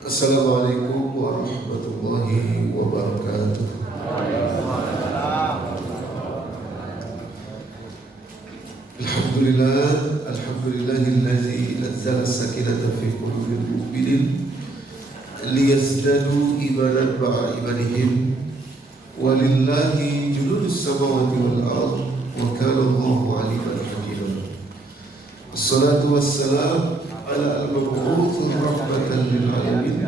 Assalamualaikum warahmatullahi wabarakatuh. Alhamdulillahillazi nazzala sakinata fi qulubil mu'minin liyazdadu imanan ma'a imanihim walillahi junudus samawati wal ard wa kana Allahu aliman hakima. Assalatu wassalam ala al-mab'uts rahmatan lil alamin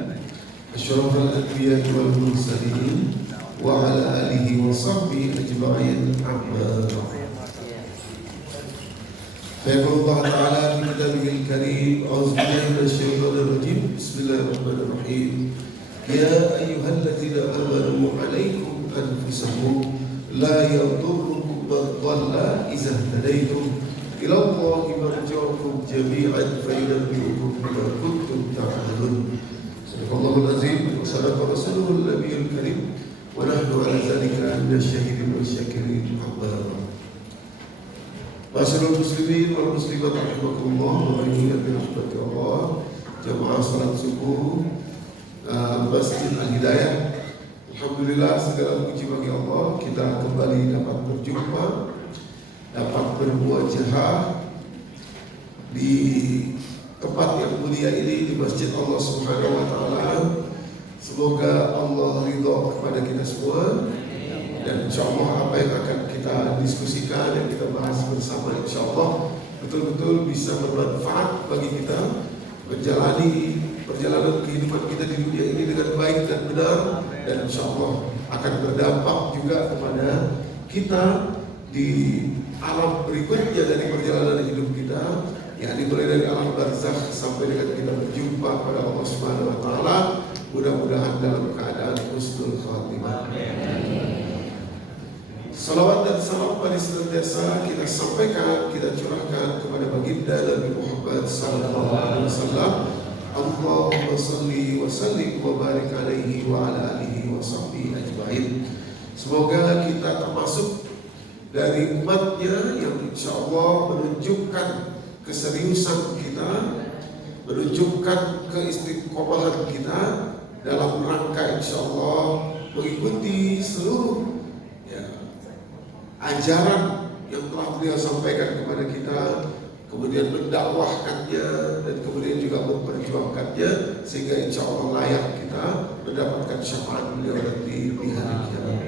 asyrafal anbiya'i wal mursalin wa ala alihi wa sahbihi ajma'in amma ba'd. Fayaqulu Allah Ta'ala fi kitabihil karim a'udzu billahi minasyaitonir rajim bismillahirrahmanirrahim ya ayyuhalladzina amanu 'alaikum anfusakum la yadurrukum man dhalla idza ihtadaytum ila Allahi marji'ukum jami'an fayunabbi'ukum bima kuntum ta'malun. Sadaqallahul azim wa sadaqa rasuluhul nabiyul karim wa nahnu 'ala dzalika minasyahidin wasyakirin. Masyaallah muslimin wal muslimat rahimakumullah wa iyyakum bi rahmati Allah. Jamaah salat subuh Masjid Al-Hidayah. Alhamdulillah, segala puji bagi Allah, kita kembali dapat berjumpa, dapat bermuajahah di tempat yang mulia ini, di Masjid Allah Subhanahu wa taala. Semoga Allah ridha kepada kita semua. Dan insyaallah apa yang akan kita diskusikan, yang kita bahas bersama, insyaallah betul-betul bisa bermanfaat bagi kita menjalani perjalanan kehidupan kita di dunia ini dengan baik dan benar, dan insyaallah akan berdampak juga kepada kita di alam berikutnya dari perjalanan hidup kita, yakni mulai dari alam barzakh sampai dengan kita berjumpa pada Allah Subhanahu wa taala, mudah-mudahan dalam keadaan husnul khatimah. Salawat dan salam pada senantiasa kita sampaikan, kita curahkan kepada baginda Nabi Muhammad sallallahu alaihi wasallam. Allahumma shalli wa sallim wa barik alaihi wa ala alihi wa sahbihi ajma'in. Semoga kita termasuk dari umatnya yang insyaallah menunjukkan keseriusan kita, menunjukkan keistiqomahan kita dalam rangka insyaallah mengikuti seluruh ajaran yang telah beliau sampaikan kepada kita, kemudian mendakwahkannya dan kemudian juga memperjuangkannya sehingga insya Allah layak kita mendapatkan syafaat beliau nanti di hari kiamat.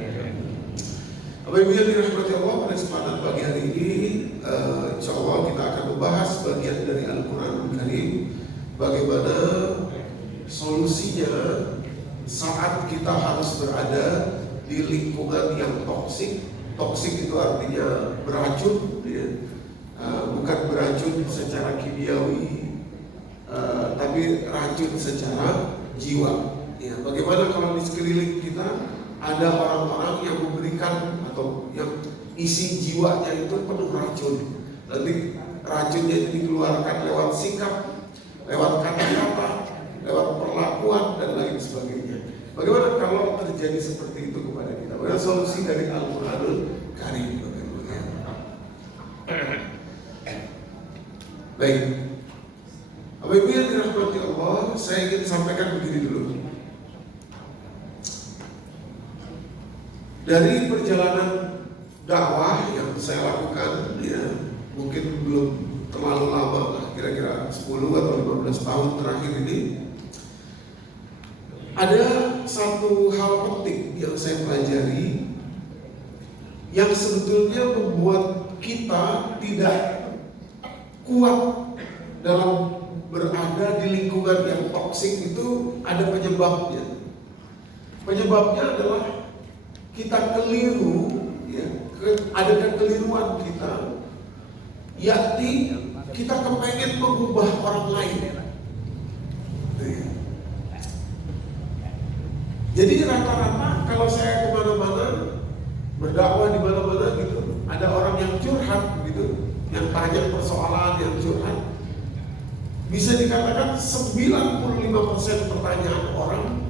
Bapak Ibu yang dirahmati Allah, pada kesempatan pagi hari ini insya Allah kita akan membahas bagian dari Al-Quranul Karim, bagaimana solusinya saat kita harus berada di lingkungan yang toksik. Toksik itu artinya beracun, ya. Bukan beracun secara kimiawi, tapi racun secara jiwa. Ya, bagaimana kalau di sekeliling kita ada orang-orang yang memberikan atau yang isi jiwanya itu penuh racun. Nanti racunnya itu dikeluarkan lewat sikap, lewat kata-kata, lewat perlakuan dan lain sebagainya. Bagaimana kalau terjadi seperti itu kepada kita? Bagaimana solusi dari Al-Quranul Karim? Baik, Bapak Ibu yang dirahmati Allah, saya ingin sampaikan begini dulu. Dari perjalanan dakwah yang saya lakukan, ya, mungkin belum terlalu lama lah, kira-kira 10 atau 15 tahun terakhir ini, ada satu hal penting yang saya pelajari yang sebetulnya membuat kita tidak kuat dalam berada di lingkungan yang toksik. Itu ada penyebabnya. Penyebabnya adalah kita keliru, ya, ada kekeliruan kita, yakni kita kepengen mengubah orang lain. Jadi rata-rata kalau saya kemana-mana, berdakwah di mana-mana gitu, ada orang yang curhat gitu, yang tanya persoalan, yang curhat, bisa dikatakan 95% pertanyaan orang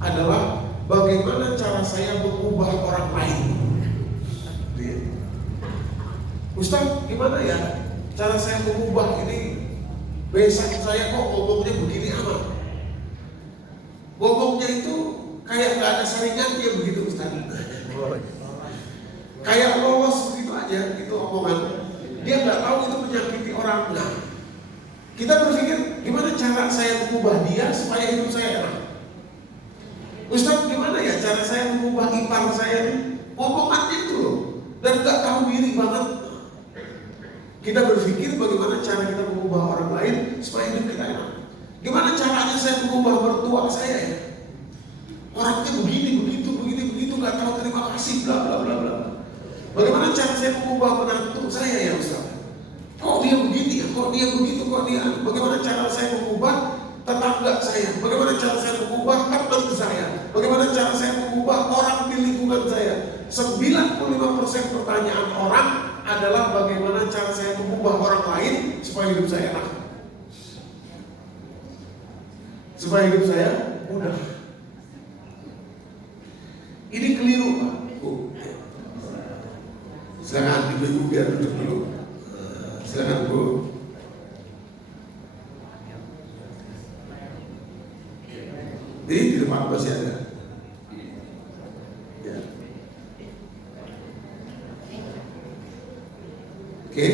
adalah bagaimana cara saya mengubah orang lain. Ustaz, gimana ya cara saya mengubah ini? Besok saya kok ngomongnya begini amat. Kayak lolos begitu aja, itu omongan. Dia nggak tahu itu menyakiti orang. Nah, kita berpikir gimana cara saya mengubah dia supaya hidup saya enak. Ustaz, gimana ya cara saya mengubah ipar saya? Omongannya itu loh, dan nggak tahu diri banget. Kita berpikir bagaimana cara kita mengubah orang lain supaya hidup kita enak. Gimana caranya saya mengubah mertua saya ya? Orangnya begini, begitu, nggak tahu terima kasih, bla bla bla bla. Bagaimana cara saya mengubah menantu saya ya Ustaz? Kok dia begini ya? Kok dia begitu? Kok dia? Bagaimana cara saya mengubah tetangga saya? Bagaimana cara saya mengubah teman saya? Bagaimana cara saya mengubah orang di lingkungan saya? 95% pertanyaan orang adalah bagaimana cara saya mengubah orang lain supaya hidup saya enak, supaya hidup saya mudah. Ini keliru Pak. Silakan Ibu biar duduk dulu. Silakan Bu. Di depan masih ada. Ya. Oke.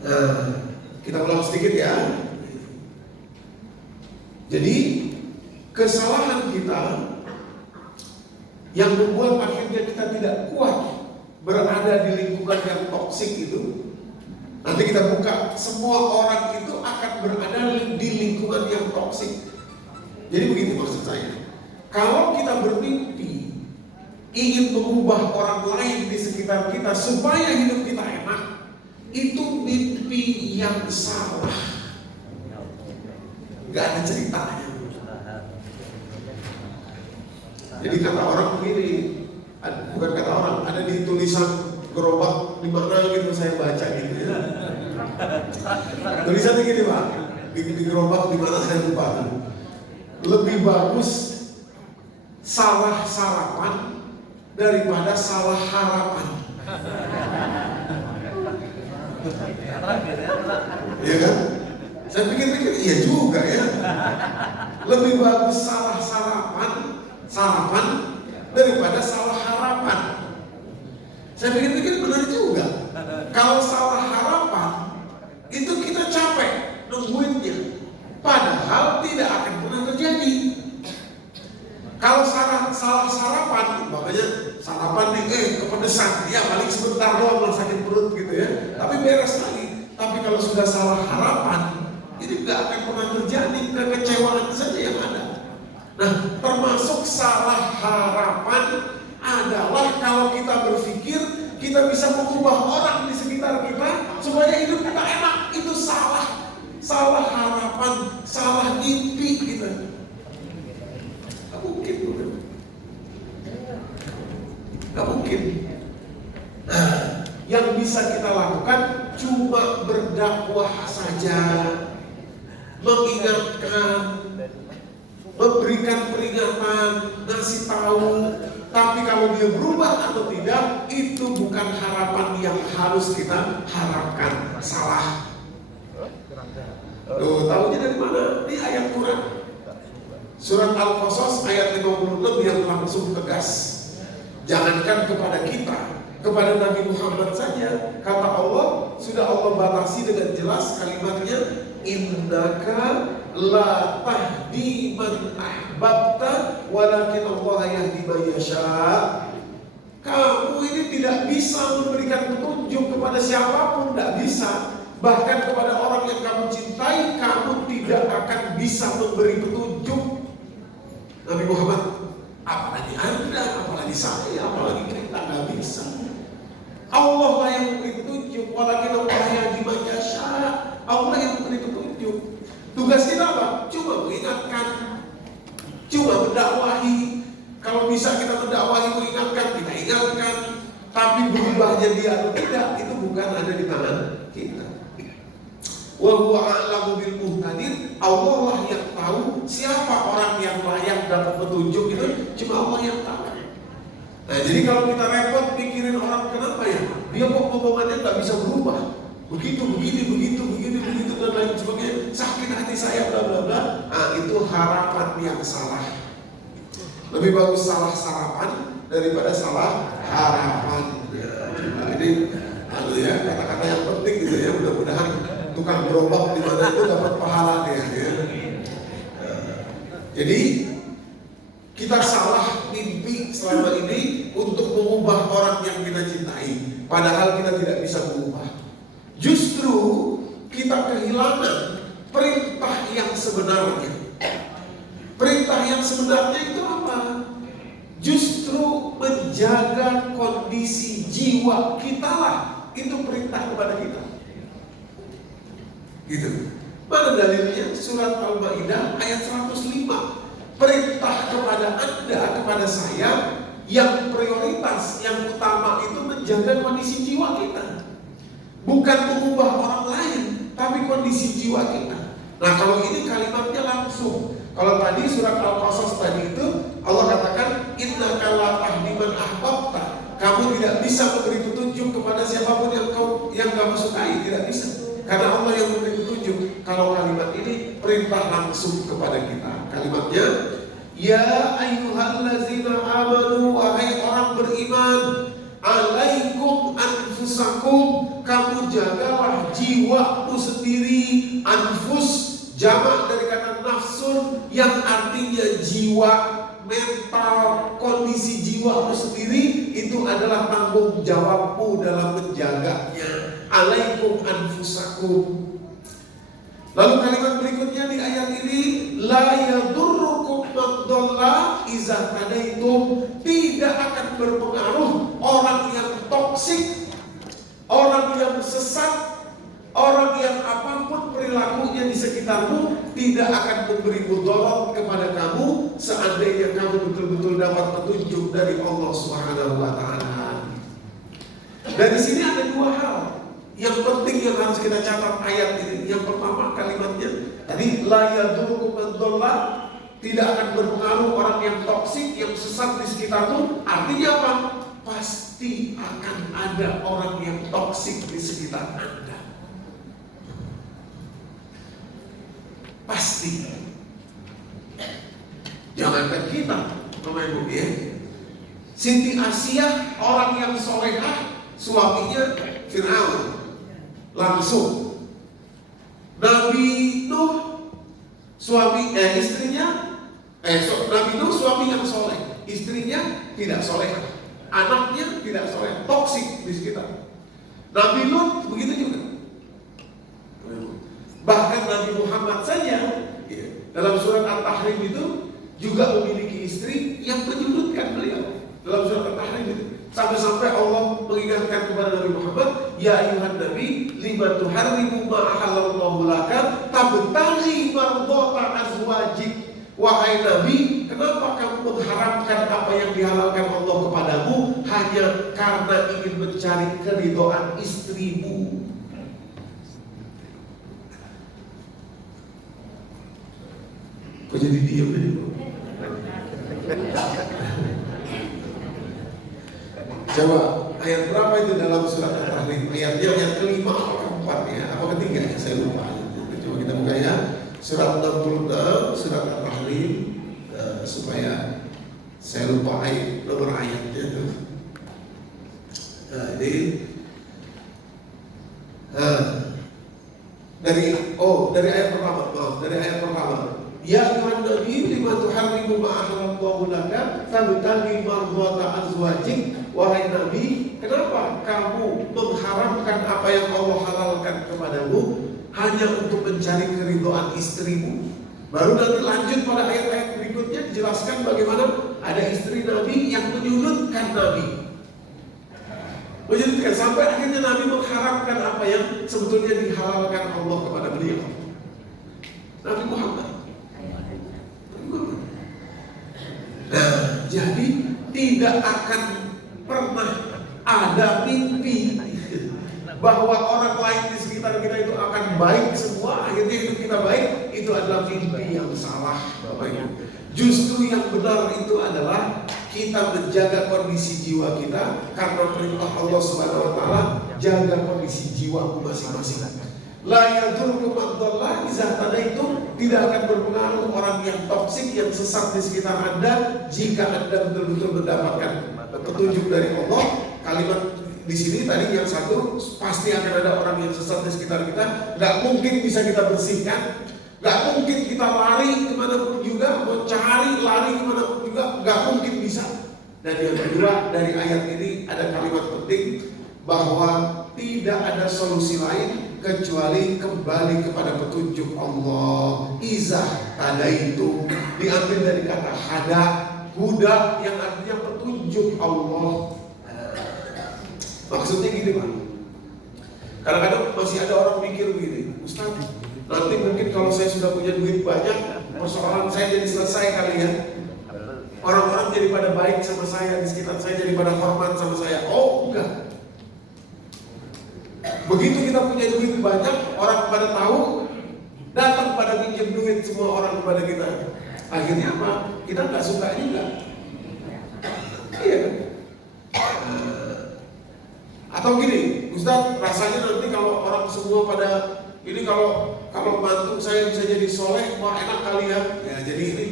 Nah, kita ulang sedikit ya. Jadi kesalahan kita yang membuat akhirnya kita tidak kuat berada di lingkungan yang toksik itu. Nanti kita buka, semua orang itu akan berada di lingkungan yang toksik. Jadi begitu maksud saya. Kalau kita bermimpi ingin mengubah orang lain di sekitar kita supaya hidup kita enak, itu mimpi yang salah. Gak ada ceritanya. Jadi kata orang begini, bukan kata orang, ada di tulisan gerobak di mana gitu saya baca gitu ya. Tulisannya gini Pak, di gerobak di mana saya lupa. Lebih bagus salah sarapan daripada salah harapan. Iya kan? Saya pikir-pikir iya juga ya. Lebih bagus salah sarapan daripada salah harapan. Saya pikir-pikir benar juga. Kalau salah harapan itu kita capek nungguinnya, padahal tidak akan pernah terjadi. Kalau salah sarapan, makanya sarapan nih kepedesan, ya paling sebentar doang sakit perut gitu ya, tapi beres lagi. Tapi kalau sudah salah harapan, ini nggak akan pernah terjadi, kekecewaan saja yang ada. Nah, termasuk salah harapan adalah kalau kita berpikir kita bisa mengubah orang di sekitar kita supaya hidup kita enak. Itu salah harapan, salah mimpi kita. Gak mungkin, bukan? Gak mungkin. Nah, yang bisa kita lakukan cuma berdakwah saja, mengingatkan, memberikan peringatan, ngasih tahu. Tapi kalau dia berubah atau tidak, itu bukan harapan yang harus kita harapkan. Salah. Tuh, tahunya dari mana? Di ayat Quran. Surat Al-Qasas ayat 56 yang langsung tegas. Jangankan kepada kita, kepada Nabi Muhammad saja, kata Allah, sudah Allah batasi dengan jelas kalimatnya, innaka la tahdi man ahbabta walakin Allah yahdi man yasha. Kamu ini tidak bisa memberikan petunjuk kepada siapapun, tidak bisa. Bahkan kepada orang yang kamu cintai, kamu tidak akan bisa memberi petunjuk. Nabi Muhammad, apalagi Anda, apalagi saya, apalagi kita, nggak bisa. Allah lah yang memberi petunjuk, walakin Allah yahdi man yasha. Allah yang memberi petunjuk. Tugas kita apa? Cuma mengingatkan, cuma mendakwahi. Kalau bisa kita mendakwahi, mengingatkan, kita ingatkan. Tapi berubahnya dia atau tidak, itu bukan ada di tangan kita. Wa huwa a'lamu bil muhtadin. Allah lah yang tahu siapa orang yang layak dapat petunjuk, itu cuma Allah yang tahu. Nah, jadi kalau kita repot mikirin orang, kenapa ya? Dia kok omongannya nggak bisa berubah. Begitu, begitu dan lain sebagainya. Sakit hati saya, bla bla bla. Nah, itu harapan yang salah. Lebih bagus salah sarapan daripada salah harapan. Nah, ini kata-kata yang penting gitu ya. Mudah-mudahan tukang gerobak di mana itu dapat pahalanya ya. Jadi kita salah mimpi selama ini untuk mengubah orang yang kita cintai, padahal kita tidak bisa mengubah. Justru kita kehilangan perintah yang sebenarnya. Perintah yang sebenarnya itu apa? Justru menjaga kondisi jiwa kita lah. Itu perintah kepada kita. Gitu. Mana dalilnya? Surat Al-Maidah ayat 105. Perintah kepada Anda, kepada saya, yang prioritas, yang utama itu menjaga kondisi jiwa kita. Bukan mengubah orang lain, tapi kondisi jiwa kita. Nah, kalau ini kalimatnya langsung. Kalau tadi surat Al-Qasas tadi itu Allah katakan innaka la tahdi man ahbabta. Kamu tidak bisa memberi petunjuk kepada siapapun yang kamu sukai, tidak bisa. Karena Allah yang memberi petunjuk. Kalau kalimat ini perintah langsung kepada kita. Kalimatnya, ya ayyuhallazina amanu, wahai orang beriman, alaikum anfusakum, kamu jagalah jiwamu sendiri. Anfus jamak dari kata nafsun yang artinya jiwa, mental, kondisi jiwamu sendiri itu adalah tanggung jawabmu dalam menjaganya. Alaikum anfusakum. Lalu kalimat berikutnya di ayat ini, la yadurrukum man dhalla idza hadaitum, tidak akan berpengaruh orang yang toksik, orang yang sesat, orang yang apapun perilakunya di sekitarmu tidak akan memberi mudarat kepada kamu seandainya kamu betul-betul dapat petunjuk dari Allah Subhanahu wa taala. Dari sini ada dua hal yang penting yang harus kita catat ayat ini. Yang pertama kalimatnya tadi, la yadurrukum man dhalla, tidak akan berpengaruh orang yang toksik, yang sesat di sekitarmu. Artinya apa? Pasti akan ada orang yang toksik di sekitar Anda. Pasti. Jangankan kita, Bapak Ibu ya. Siti Asyah orang yang solehah, suaminya Fir'aun. Langsung Nabi Nuh istrinya Nabi Nuh suami yang soleh, istrinya tidak soleh, anaknya tidak soleh, toksik di sekitar. Nabi Lut begitu juga. Bahkan Nabi Muhammad saja dalam surat At-Tahrim itu juga memiliki istri yang menyudutkan beliau. Dalam surat At-Tahrim itu sampai-sampai Allah mengingatkan kepada Nabi Muhammad, ya ayuhan Nabi, lima tuharrimu ma ahallallahu laka tabtaghi mardhata azwajik. Wahai Nabi, kenapa kamu mengharamkan apa yang dihalalkan Allah kepadamu hanya karena ingin mencari keridhaan istrimu? Kok jadi diam ini? Coba ayat berapa itu dalam surat At-Tahrim? Ayatnya ayat kelima atau keempat ya? Apa ketiga ya? Saya lupa. Coba kita buka ya. Surat 66, surat At-Tahrim, supaya saya lupa nomor ayatnya tuh. Nah ini dari ayat pertama. Dari ayat pertama. Ya ayuhan nabi lima tuharrimu ma ahallallahu laka tabtaghi mardhata azwajik. Wahai Nabi, kenapa kamu mengharamkan apa yang Allah halalkan kepadamu hanya untuk mencari keridhaan istrimu? Baru nanti lanjut pada ayat-ayat berikutnya dijelaskan bagaimana ada istri Nabi yang menyudutkan Nabi. Menyudutkan sampai akhirnya Nabi mengharamkan apa yang sebetulnya dihalalkan Allah kepada beliau. Nabi Muhammad. Nah, jadi tidak akan pernah ada mimpi bahwa orang lain di sekitar kita itu akan baik semua, akhirnya hidup kita baik. Itu adalah mimpi yang salah, Bapak Ibu. Justru yang benar itu adalah kita menjaga kondisi jiwa kita, karena perintah Allah Subhanahu wa taala, jaga kondisi jiwamu masing-masing. La yadurrukum man dhalla idza tadaitum, tidak akan berpengaruh orang yang toksik, yang sesat di sekitar Anda jika Anda betul-betul mendapatkan petunjuk dari Allah. Kalimat di sini tadi yang satu, pasti akan ada orang yang sesat di sekitar kita, nggak mungkin bisa kita bersihkan, nggak mungkin kita lari kemanapun juga, mau cari lari kemanapun juga, nggak mungkin bisa. Dan yang kedua, dari ayat ini ada kalimat penting bahwa tidak ada solusi lain kecuali kembali kepada petunjuk Allah. Izah tada itu diambil dari kata hada, huda yang artinya petunjuk Allah. Maksudnya gini Pak, kadang-kadang masih ada orang mikir begini, Ustaz, nanti mungkin kalau saya sudah punya duit banyak, persoalan saya jadi selesai kali ya. Orang-orang jadi pada baik sama saya, di sekitar saya jadi pada hormat sama saya. Oh enggak. Begitu kita punya duit banyak, orang pada tahu, datang pada pinjam duit semua orang kepada kita. Akhirnya apa? Kita nggak suka juga. Iya kan? Atau gini, Ustaz, rasanya nanti kalau orang semua pada ini kalau mantu saya bisa jadi soleh, wah enak kali ya. Ya jadi ini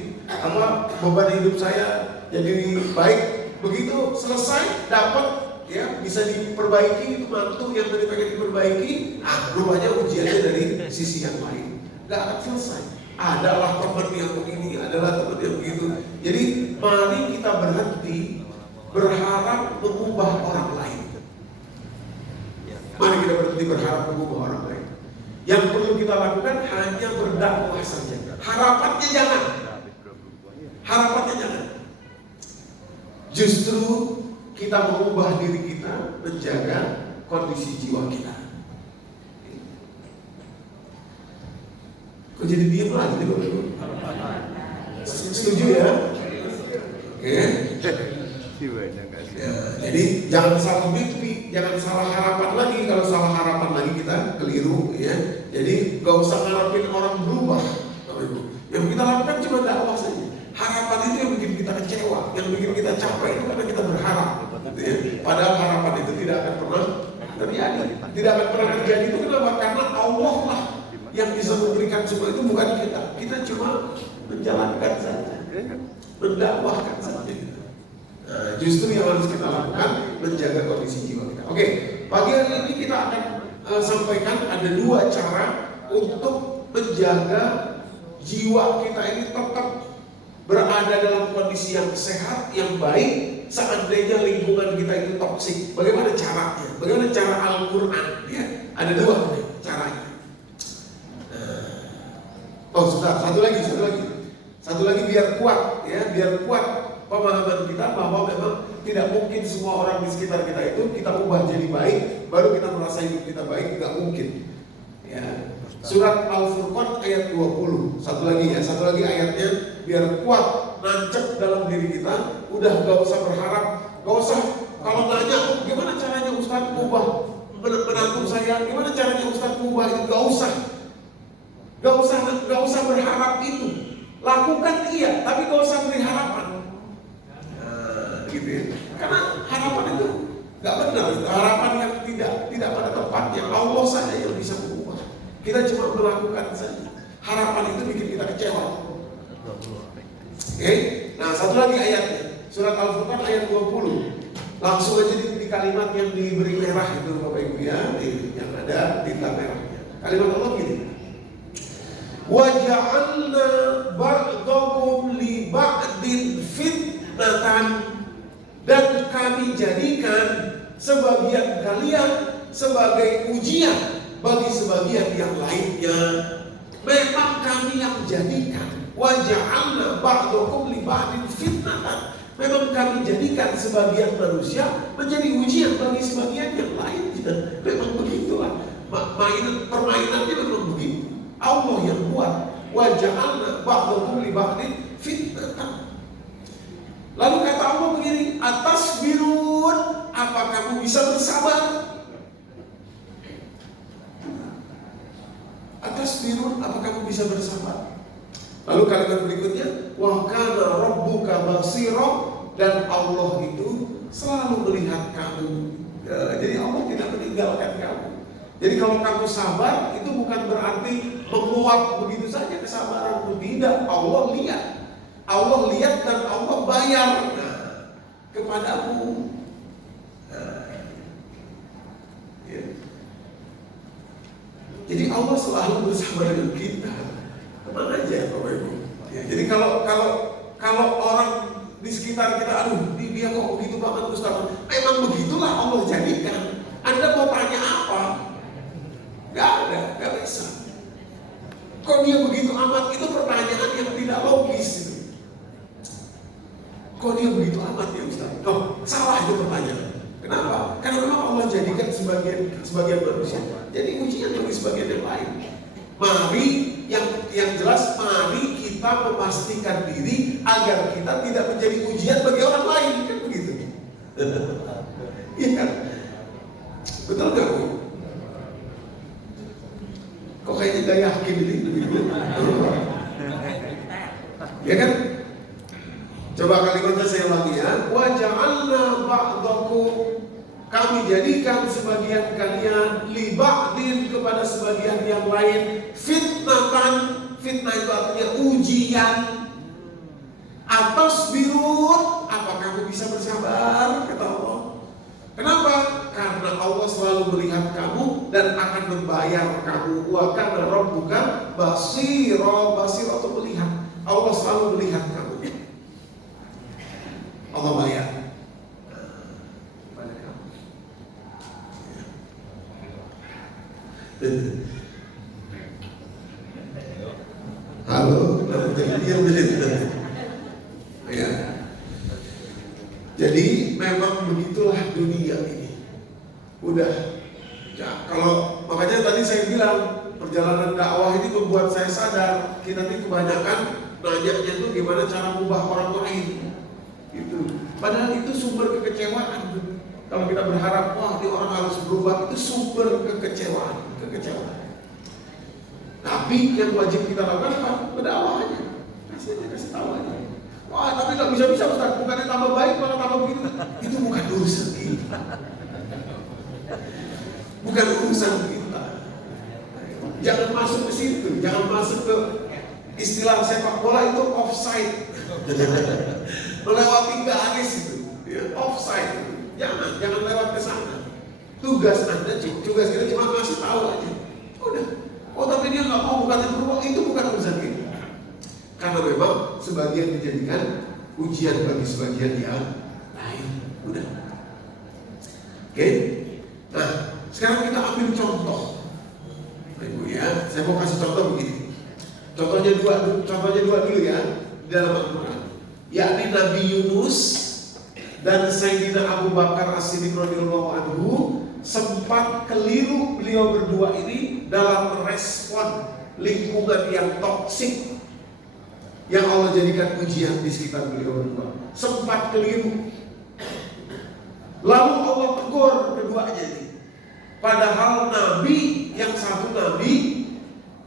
beban hidup saya jadi baik. Begitu selesai dapat ya bisa diperbaiki itu mantu yang tadi pengen diperbaiki, rupanya ujiannya dari sisi yang lain, nggak akan selesai. Adalah teman yang begini, adalah teman yang begitu. Jadi mari kita berhenti berharap mengubah orang lain. Mari kita berhenti berharap mengubah orang lain. Yang perlu kita lakukan hanya berdakwah saja. Harapannya jangan. Harapannya jangan. Justru kita mengubah diri kita, menjaga kondisi jiwa kita. Kok jadi diam lagi? Setuju ya? Oke. Ya, jadi jangan salah mimpi, jangan salah harapan lagi. Kalau salah harapan lagi kita keliru ya. Jadi gak usah ngarepin orang berubah. Yang kita lakukan cuma dakwah saja. Harapan itu yang bikin kita kecewa, yang bikin kita capek itu karena kita berharap. Gitu ya. Padahal harapan itu tidak akan pernah terjadi. Tidak akan pernah terjadi itu kenapa? Karena Allah lah yang bisa memberikan semua itu, bukan kita. Kita cuma menjalankan saja, mendakwahkan saja. Nah, justru yang harus kita lakukan menjaga kondisi jiwa kita. Oke, pagi hari ini kita akan sampaikan ada dua cara untuk menjaga jiwa kita ini tetap berada dalam kondisi yang sehat, yang baik, seandainya lingkungan kita itu toksik. Bagaimana caranya? Bagaimana cara Al-Quran? Ya, ada dua caranya. Oh, sudah, satu lagi biar kuat, ya, biar kuat pemahaman kita bahwa memang tidak mungkin semua orang di sekitar kita itu kita ubah jadi baik, baru kita merasa hidup kita baik, nggak mungkin. Ya. Surat Al-Furqan ayat 20. Satu lagi ayatnya biar kuat nancep dalam diri kita. Udah gak usah berharap, gak usah kalau nanya gimana caranya Ustaz ubah menantu saya, gimana caranya Ustaz ubah itu, gak usah berharap itu. Lakukan iya, tapi gak usah beri harapan. Gitu ya. Karena harapan itu gak benar, harapan yang tidak pada tempatnya. Allah saja yang bisa mengubah. Kita cuma melakukan saja. Harapan itu bikin kita kecewa. Oke? Nah, satu lagi ayatnya. Surat Al-Furqan ayat 20. Langsung aja di kalimat yang diberi merah itu Bapak Ibu ya, yang ada tinta merahnya. Kalimat Allah gini. Wa ja'alna ba'dakum li ba'din fitnatan, dan kami jadikan sebagian kalian sebagai ujian bagi sebagian yang lainnya. Memang kami yang jadikan. Wa ja'alna ba'dakum li ba'din fitnatan. Memang kami jadikan sebagian manusia menjadi ujian bagi sebagian yang lainnya. Memang begitulah. Permainannya memang begitu. Allah yang buat. Wa ja'alna ba'dakum li ba'din fitnatan. Lalu kata Allah begini, atasbirun, apa kamu bisa bersabar? Atasbirun, apa kamu bisa bersabar? Lalu kalimat berikutnya, wa kana rabbuka basira, dan Allah itu selalu melihat kamu. Ya, jadi Allah tidak meninggalkan kamu. Jadi kalau kamu sabar, itu bukan berarti menguap begitu saja kesabaranmu. Tidak, Allah lihat. Allah lihat dan Allah bayar kepadamu. Ya. Jadi Allah selalu bersama dengan kita. Tenang aja Bapak Ibu. Ya, jadi kalau orang di sekitar kita, aduh dia kok begitu banget Ustaz. Memang begitulah Allah jadikan. Anda mau tanya apa? Gak bisa. Kok dia begitu amat? Itu pertanyaan yang tidak logis itu. Kok dia begitu amat ya Ustaz? Oh, salah itu pertanyaan. Kenapa? Karena memang Allah jadikan sebagian manusia. Jadi ujian bagi sebagian yang lain. Mari yang jelas, mari kita memastikan diri agar kita tidak menjadi ujian bagi orang lain, kan begitu? Iya kan? Betul nggak Bu? Kok kayaknya gak yakin ini lebih dulu? Ya kan? Coba kalimatnya saya ulangi ya. Wa ja'alna ba'dakum, kami jadikan sebagian kalian li ba'din kepada sebagian yang lain fitnatan. Fitnah itu artinya ujian. Atas birun, apa kamu bisa bersabar? Kata Allah. Kenapa? Karena Allah selalu melihat kamu dan akan membayar kamu. Wa kana rabbuka basira. Basira itu melihat. Allah selalu melihat kamu. Allah bayar pada kamu. Halo, ya. Jadi memang begitulah dunia ini. Udah. Ya, kalau makanya tadi saya bilang perjalanan dakwah ini membuat saya sadar kita ini kebanyakan nanyanya tuh gimana cara mengubah orang lain. Itu. Padahal itu sumber kekecewaan. Kalau kita berharap wah ini orang harus berubah, itu sumber kekecewaan. Tapi yang wajib kita lakukan apa? Berdakwah aja. Kasih tahu aja. Wah tapi nggak bisa Ustaz, bukannya tambah baik malah tambah begitu. Itu bukan urusan kita. Bukan urusan kita. Jangan masuk ke situ, jangan masuk ke istilah sepak bola itu offside. Melewati garis itu, ya, offside itu. Jangan lewat ke sana. Tugas Anda, tugas kita cuma kasih tahu aja. Udah. Oh tapi dia nggak mau, bukannya berubah, itu bukan urusan kita. Karena memang sebagian dijadikan ujian bagi sebagian yang lain. Udah. Oke. Nah, sekarang kita ambil contoh. Ibu ya, saya mau kasih contoh begini. Contohnya dua dulu ya di dalam Al-Quran. Yakni Nabi Yunus dan Sayyidina Abu Bakar As-Siddiq radhiyallahu anhu sempat keliru beliau berdua ini dalam merespon lingkungan yang toksik yang Allah jadikan ujian di sekitar beliau berdua. Sempat keliru. Lalu Allah tegur keduanya ini. Padahal Nabi yang satu Nabi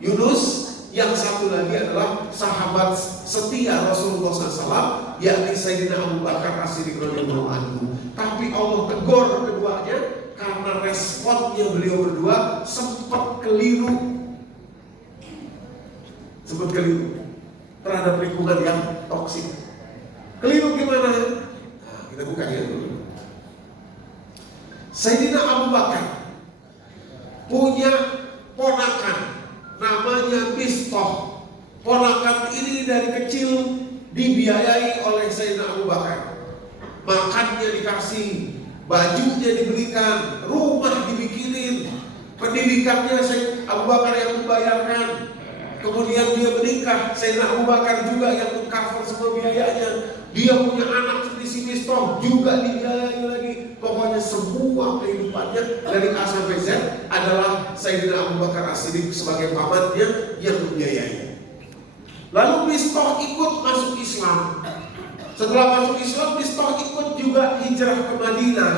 Yunus, yang satu lagi adalah sahabat setia Rasulullah SAW, yakni Sayyidina Abu Bakar As-Siddiq radhiyallahu anhu. Tapi Allah tegur keduanya karena responnya beliau berdua sempat keliru terhadap lingkungan yang toksik. Keliru gimana? Nah, kita buka ya dulu. Sayyidina Abu Bakar punya ponakan namanya Mistah. Ponakan ini dari kecil dibiayai oleh Sayyidina Abu Bakar. Makannya dikasih, bajunya dibelikan, rumah dibikinin, pendidikannya Abu Bakar yang membayarkan. Kemudian dia menikah, Sayyidina Abu Bakar juga yang mengcover semua biayanya. Dia punya anak seperti si Mistah juga dibiayai lagi. Pokoknya semua kehidupannya dari A sampai Z adalah Sayyidina Abu Bakar As-Siddiq sebagai pamannya yang membiayai. Lalu Mistah ikut masuk Islam. Setelah masuk Islam, Mistah ikut juga hijrah ke Madinah.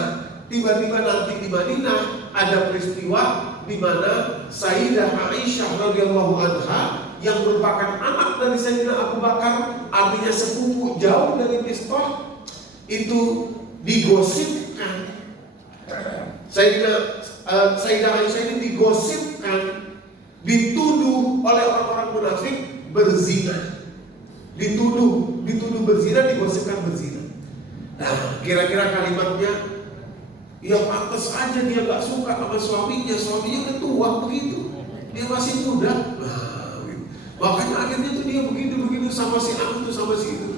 Tiba-tiba nanti di Madinah ada peristiwa di mana Sayyidah Aisyah radhiyallahu anha yang merupakan anak dari Sayyidina Abu Bakar, artinya sepupu jauh dari Mistah, itu digosipkan. Sayyidah Aisyah ini digosipkan, dituduh oleh orang-orang munafik berzina. Dituduh berzina, digosipkan berzina. Nah, kira-kira kalimatnya, ya pantas aja dia gak suka sama suaminya udah tua begitu, dia masih muda. Nah, makanya akhirnya tuh dia begitu sama si anu tuh sama si itu.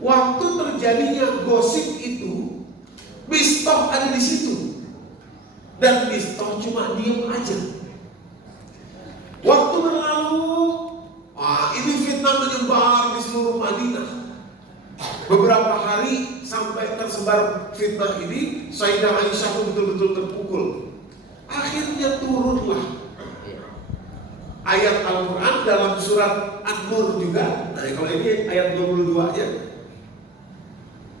Waktu terjadinya gosip itu, Mistah ada di situ, dan Mistah cuma diam aja. Waktu berlalu, ini fitnah menyebar di seluruh Madinah. Beberapa hari sampai tersebar fitnah ini, Sayyidah Aisyah pun betul-betul terpukul. Akhirnya turunlah ayat Al-Quran dalam surat An-Nur juga. Nah, kalau ini ayat 22 ya.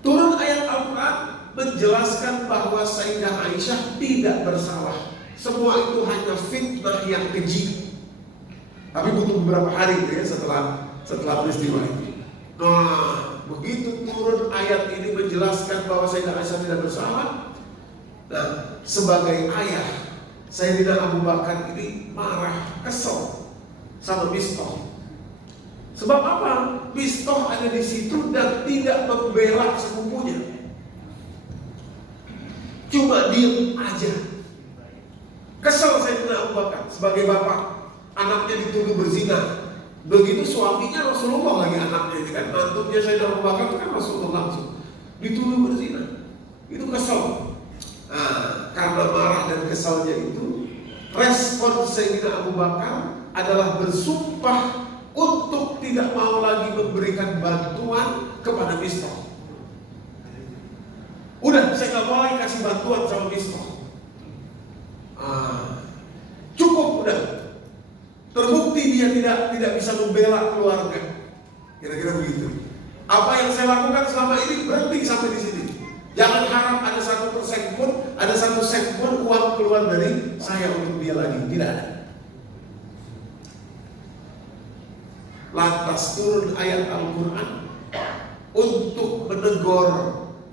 Turun ayat Al-Quran menjelaskan bahwa Sayyidah Aisyah tidak bersalah. Semua itu hanya fitnah yang keji. Tapi butuh beberapa hari ya setelah peristiwa itu. Nah, begitu turun ayat ini menjelaskan bahwa Sayyidah Aisyah tidak bersalah. Nah, sebagai ayah, Sayyidina Abu Bakar ini marah, kesel sama Mistah. Sebab apa? Mistah ada di situ dan tidak membela sepupunya. Cuma diem aja. Kesel Sayyidina Abu Bakar sebagai bapak. Anaknya dituduh berzina. Begitu suaminya Rasulullah lagi, anaknya ini kan mantunya Sayyidina Abu Bakar itu kan Rasulullah langsung dituduh berzina. Itu kesel. Nah, karena marah dan kesalnya itu, respon Sayyidina Abu Bakar adalah bersumpah untuk tidak mau lagi memberikan bantuan kepada Mistah. Udah, saya gak mau lagi kasih bantuan sama Mistah. Cukup udah. Terbukti dia tidak bisa membela keluarga. Kira-kira begitu. Apa yang saya lakukan selama ini berhenti sampai di sini. Jangan harap ada 1% pun, ada 1 sen pun uang keluar dari saya untuk dia lagi. Tidak ada. Lantas turun ayat Al-Quran untuk menegur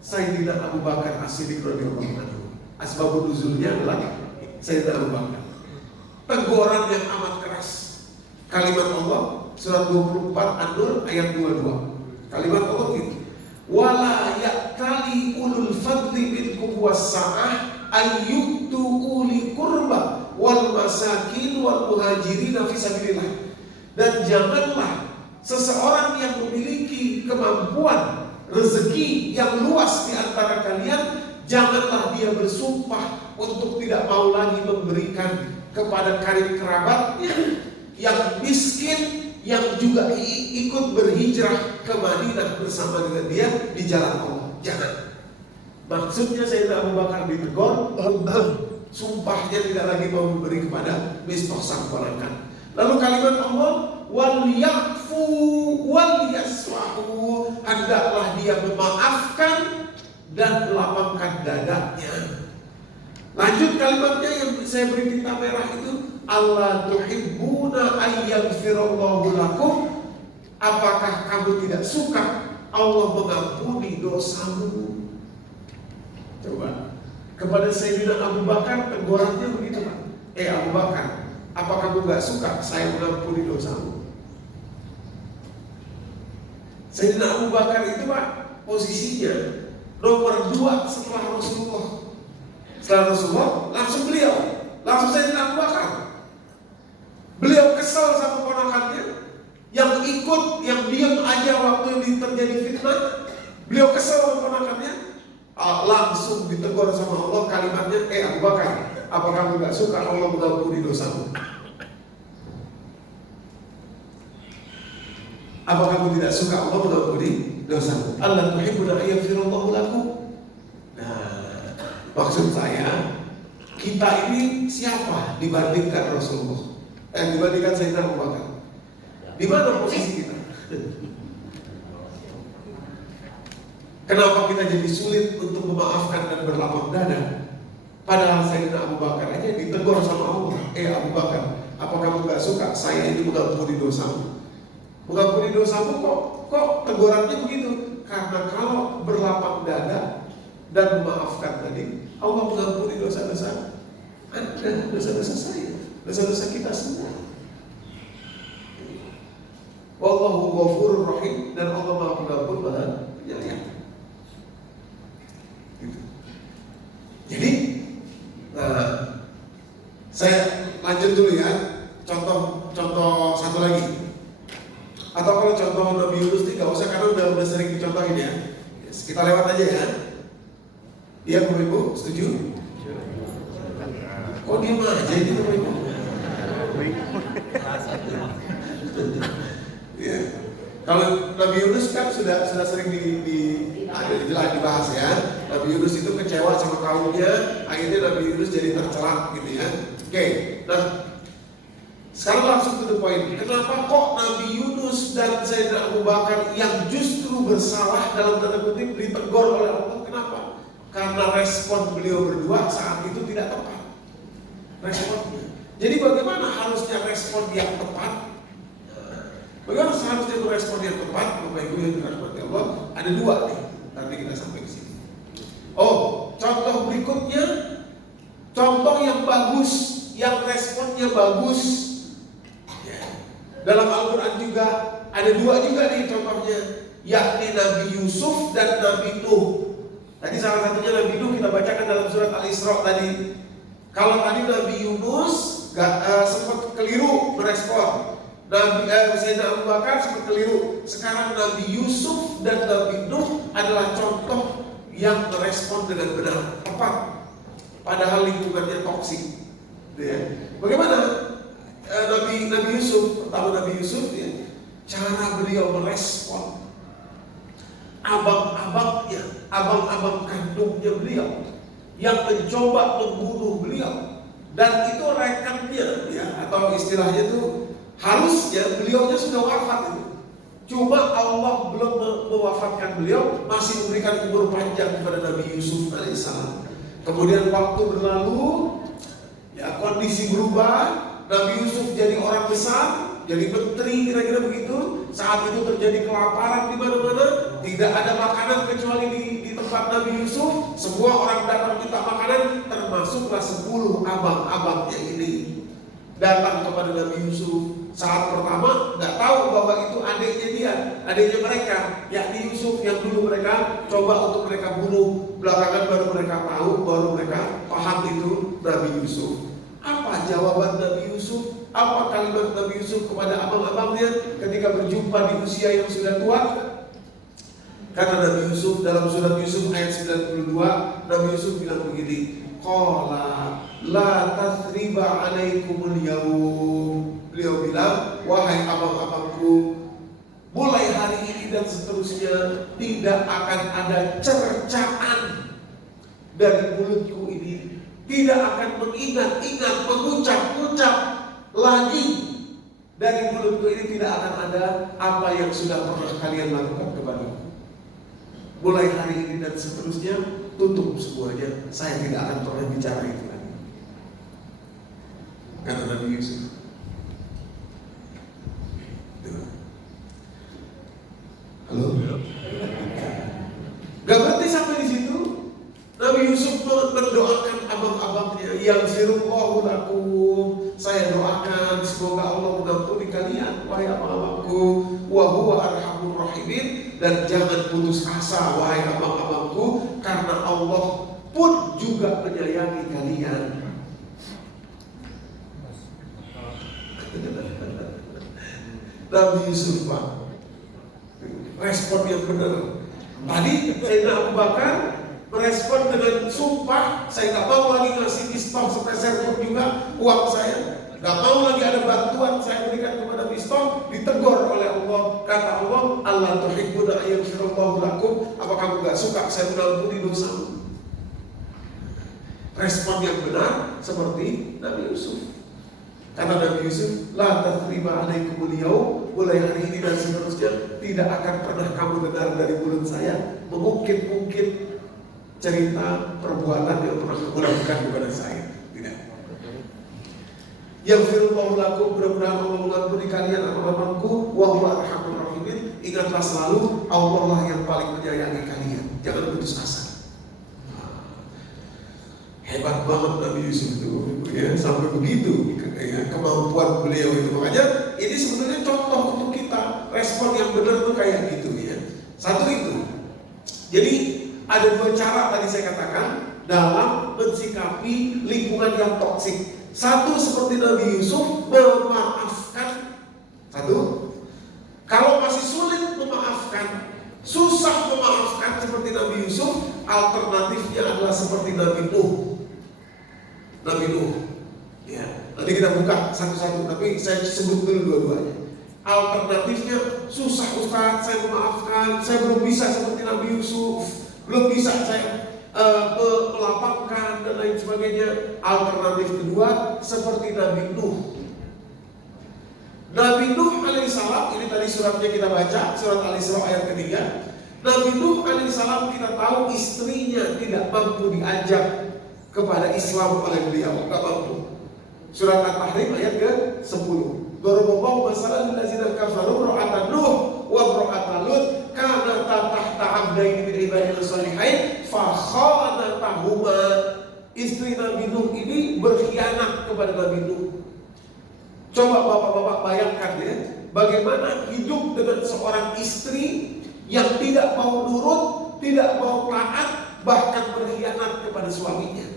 Sayyidina Abu Bakar As-Siddiq radhiyallahu anhu. Asbabun nuzulnya adalah Sayyidina Abu Bakar. Teguran yang amat keras. Kalimat Allah surat 24 An-Nur ayat 22. Kalimat Allah gitu. Wala ya'tali ulul fadli minkum was-sa'ah ayyutu uli qurba wal masakin wal muhajirin fi sabilillah. Dan janganlah seseorang yang memiliki kemampuan rezeki yang luas di antara kalian, janganlah dia bersumpah untuk tidak mau lagi memberikan kepada karib kerabatnya yang miskin, yang juga ikut berhijrah ke Madinah bersama dengan dia di jalan Allah. Jangan. Maksudnya Sayyidina Abu Bakar ditegur, sumpahnya tidak lagi mau memberi kepada Mistah sang ponakan. Lalu kalimat Allah, wal yakfu wal yasfahu, hendaklah dia memaafkan dan melapangkan dadanya. Lanjut kalimatnya yang saya beri tinta merah itu, Allah tuhibbuna ayyaghfirallahu lakum. Apakah kamu tidak suka Allah mengampuni dosamu? Coba. Kepada Sayyidina Abu Bakar tegurannya begitu Pak. Abu Bakar, apa kamu gak suka saya mengampuni dosamu? Sayyidina Abu Bakar itu Pak, posisinya nomor 2 setelah Rasulullah. Setelah Rasulullah, langsung Sayyidina Abu Bakar. Beliau kesal sama ponakannya yang ikut, yang diam aja waktu terjadi fitnah. Beliau kesal sama ponakannya, langsung ditegur sama Allah kalimatnya, Abu Bakar, apa kamu gak suka Allah mengampuni dosamu? Apa kamu tidak suka Allah mengampuni dosamu? Allah tuhibbuna ayyaghfirallahu lakum. Nah, maksud saya, kita ini siapa dibandingkan Rasulullah? Dibandingkan Sayyidina Abu Bakar? Di mana posisi kita? Kenapa kita jadi sulit untuk memaafkan dan berlapang dada? Padahal Sayyidina Abu Bakar aja ditegur sama Allah. Abu Bakar, apa kamu gak suka saya ini mengampuni dosamu? Mengampuni dosamu kok tegurannya begitu? Karena kalau berlapang dada dan memaafkan tadi, Allah mengampuni dosa-dosa Anda, dosa-dosa saya. dosa-dosa kita semua. Wallahu ghafurur rahim, dan Allah Maha Pengampun Maha Penyayang. Gitu. Jadi, saya lanjut dulu ya. Contoh satu lagi. Atau kalau contoh Nabi Yunus ini gak usah karena udah sering dicontohin ya. Kita lewat aja ya. Iya Bapak Ibu, setuju? Kok diem aja ini Bapak Ibu? Ya. Kalau Nabi Yunus kan sudah sering dibahas ya. Nabi Yunus itu kecewa sama kaumnya, akhirnya Nabi Yunus jadi tercela gitu ya. Oke, nah sekarang langsung to the point. Kenapa kok Nabi Yunus dan Sayyidina Abu Bakar yang justru bersalah dalam tanda kutip ditegur oleh Allah? Kenapa? Karena respon beliau berdua saat itu tidak tepat. Responnya. Jadi bagaimana harusnya respon yang tepat? Bagaimana seharusnya respon yang tepat? Bapak Ibu yang dirahmati Allah, ada dua nih. Nanti kita sampai ke sini. Oh, contoh berikutnya, contoh yang bagus, yang responnya bagus. Ya. Dalam Al-Quran juga ada dua juga nih contohnya, yakni Nabi Yusuf dan Nabi Nuh. Tadi salah satunya Nabi Nuh kita bacakan dalam surat Al-Isra tadi. Kalau tadi Nabi Yunus sempat keliru merespon. Sayyidina Abu Bakar sempat keliru. Sekarang Nabi Yusuf dan Nabi Nuh adalah contoh yang merespon dengan benar, tepat. Padahal lingkungannya toksik. Ya. Bagaimana Nabi Yusuf? Pertama Nabi Yusuf ya, cara beliau merespon abang-abangnya, abang-abang kandungnya beliau yang mencoba membunuh beliau, dan itu rekannya ya, atau istilahnya itu harusnya beliaunya sudah wafat itu. Cuma Allah belum mewafatkan beliau, masih memberikan umur panjang kepada Nabi Yusuf alaihissalam. Kemudian waktu berlalu, ya kondisi berubah. Nabi Yusuf jadi orang besar, jadi menteri kira-kira begitu. Saat itu terjadi kelaparan di mana-mana, tidak ada makanan kecuali di tempat Nabi Yusuf. Semua orang datang minta makanan, termasuklah 10 abang-abangnya ini datang kepada Nabi Yusuf. Saat pertama nggak tahu bahwa itu adiknya mereka, yakni Yusuf yang dulu mereka coba untuk mereka bunuh. Belakangan baru mereka tahu, baru mereka paham itu Nabi Yusuf. Apa jawaban Nabi Yusuf? Apa kalimat Nabi Yusuf kepada abang-abangnya ketika berjumpa di usia yang sudah tua? Kata Nabi Yusuf dalam surat Yusuf ayat 92, Nabi Yusuf bilang begini, qala la tathriba alaikumul yaum. Beliau bilang, wahai abang-abangku, mulai hari ini dan seterusnya tidak akan ada cercaan dari mulutku ini. Tidak akan mengingat-ingat, mengucap-ucap lagi dari mulutku ini. Tidak akan ada apa yang sudah pernah kalian lakukan kepadaku. Mulai hari ini dan seterusnya, tutup semuanya. Saya tidak akan pernah bicara itu lagi. Kata Nabi Yusuf. Halo? Gak berhenti sampai di situ. Nabi Yusuf mendoakan abang-abangnya, yang sirullahu lakum. Saya doakan semoga Allah mengampuni kalian, wahai abang-abangku. Wa huwa arhamur rahimin. Dan jangan putus asa, wahai abang-abangku, karena Allah pun juga menyayangi kalian. Nabi Yusuf, Pak, respon yang benar. Tadi Sayyidina Abu Bakar merespon dengan sumpah, saya nggak mau lagi ngasih pistol sepeser pun juga uang saya, nggak mau lagi ada bantuan saya berikan kepada pistol. Ditegur oleh Allah, kata Allah, Allah tuhibbuna ayyamshirallahu lakum. Apa kamu nggak suka saya mengampuni dosamu? Respon yang benar seperti Nabi Yusuf. Kata Nabi Yusuf, la tathriba alaikumul yaum, mulai hari ini dan seterusnya tidak akan pernah kamu dengar dari mulut saya mengungkit-ungkit cerita perbuatan yang pernah kamu lakukan kepada saya. Tidak. Yang firullahu lakum, mudah-mudahan Allah mengampuni kalian abang-abangku, wa huwa arhamur rahimin. Ingatlah selalu Allah lah yang paling menyayangi kalian. Jangan putus asa. Hebat banget Nabi Yusuf itu ya, sampai begitu ya. ya, kemampuan beliau itu. Makanya ini sebenarnya contoh untuk kita, respon yang benar tuh kayak gitu ya. Satu itu. Jadi ada dua cara tadi saya katakan dalam mensikapi lingkungan yang toksik. Satu seperti Nabi Yusuf, memaafkan. Satu. Kalau masih sulit memaafkan, susah memaafkan seperti Nabi Yusuf, alternatifnya adalah seperti Nabi Nuh. Nabi Nuh. Ya, nanti kita buka satu-satu, tapi saya sebut dulu dua-duanya. Alternatifnya susah Ustaz, saya memaafkan, saya belum bisa seperti Nabi Yusuf, belum bisa saya melapangkan dan lain sebagainya. Alternatif kedua seperti Nabi Nuh. Nabi Nuh alaihissalam, ini tadi suratnya kita baca, surat Al-Isra ayat ketiga. Nabi Nuh alaihissalam kita tahu istrinya tidak mampu diajak kepada Islam oleh beliau, tidak mampu. Surat At-Tahrim ayat ke-10. Daraballahu masalan lillazina kafaru ra'atan Nuh wa ra'atan Lut kanata tahta 'abdaini min ibadina shalihain fa khanatahuma. Istri Nabi Nuh ini berkhianat kepada Nabi Nuh. Coba bapak-bapak bayangkan ya, bagaimana hidup dengan seorang istri yang tidak mau nurut, tidak mau taat, bahkan berkhianat kepada suaminya.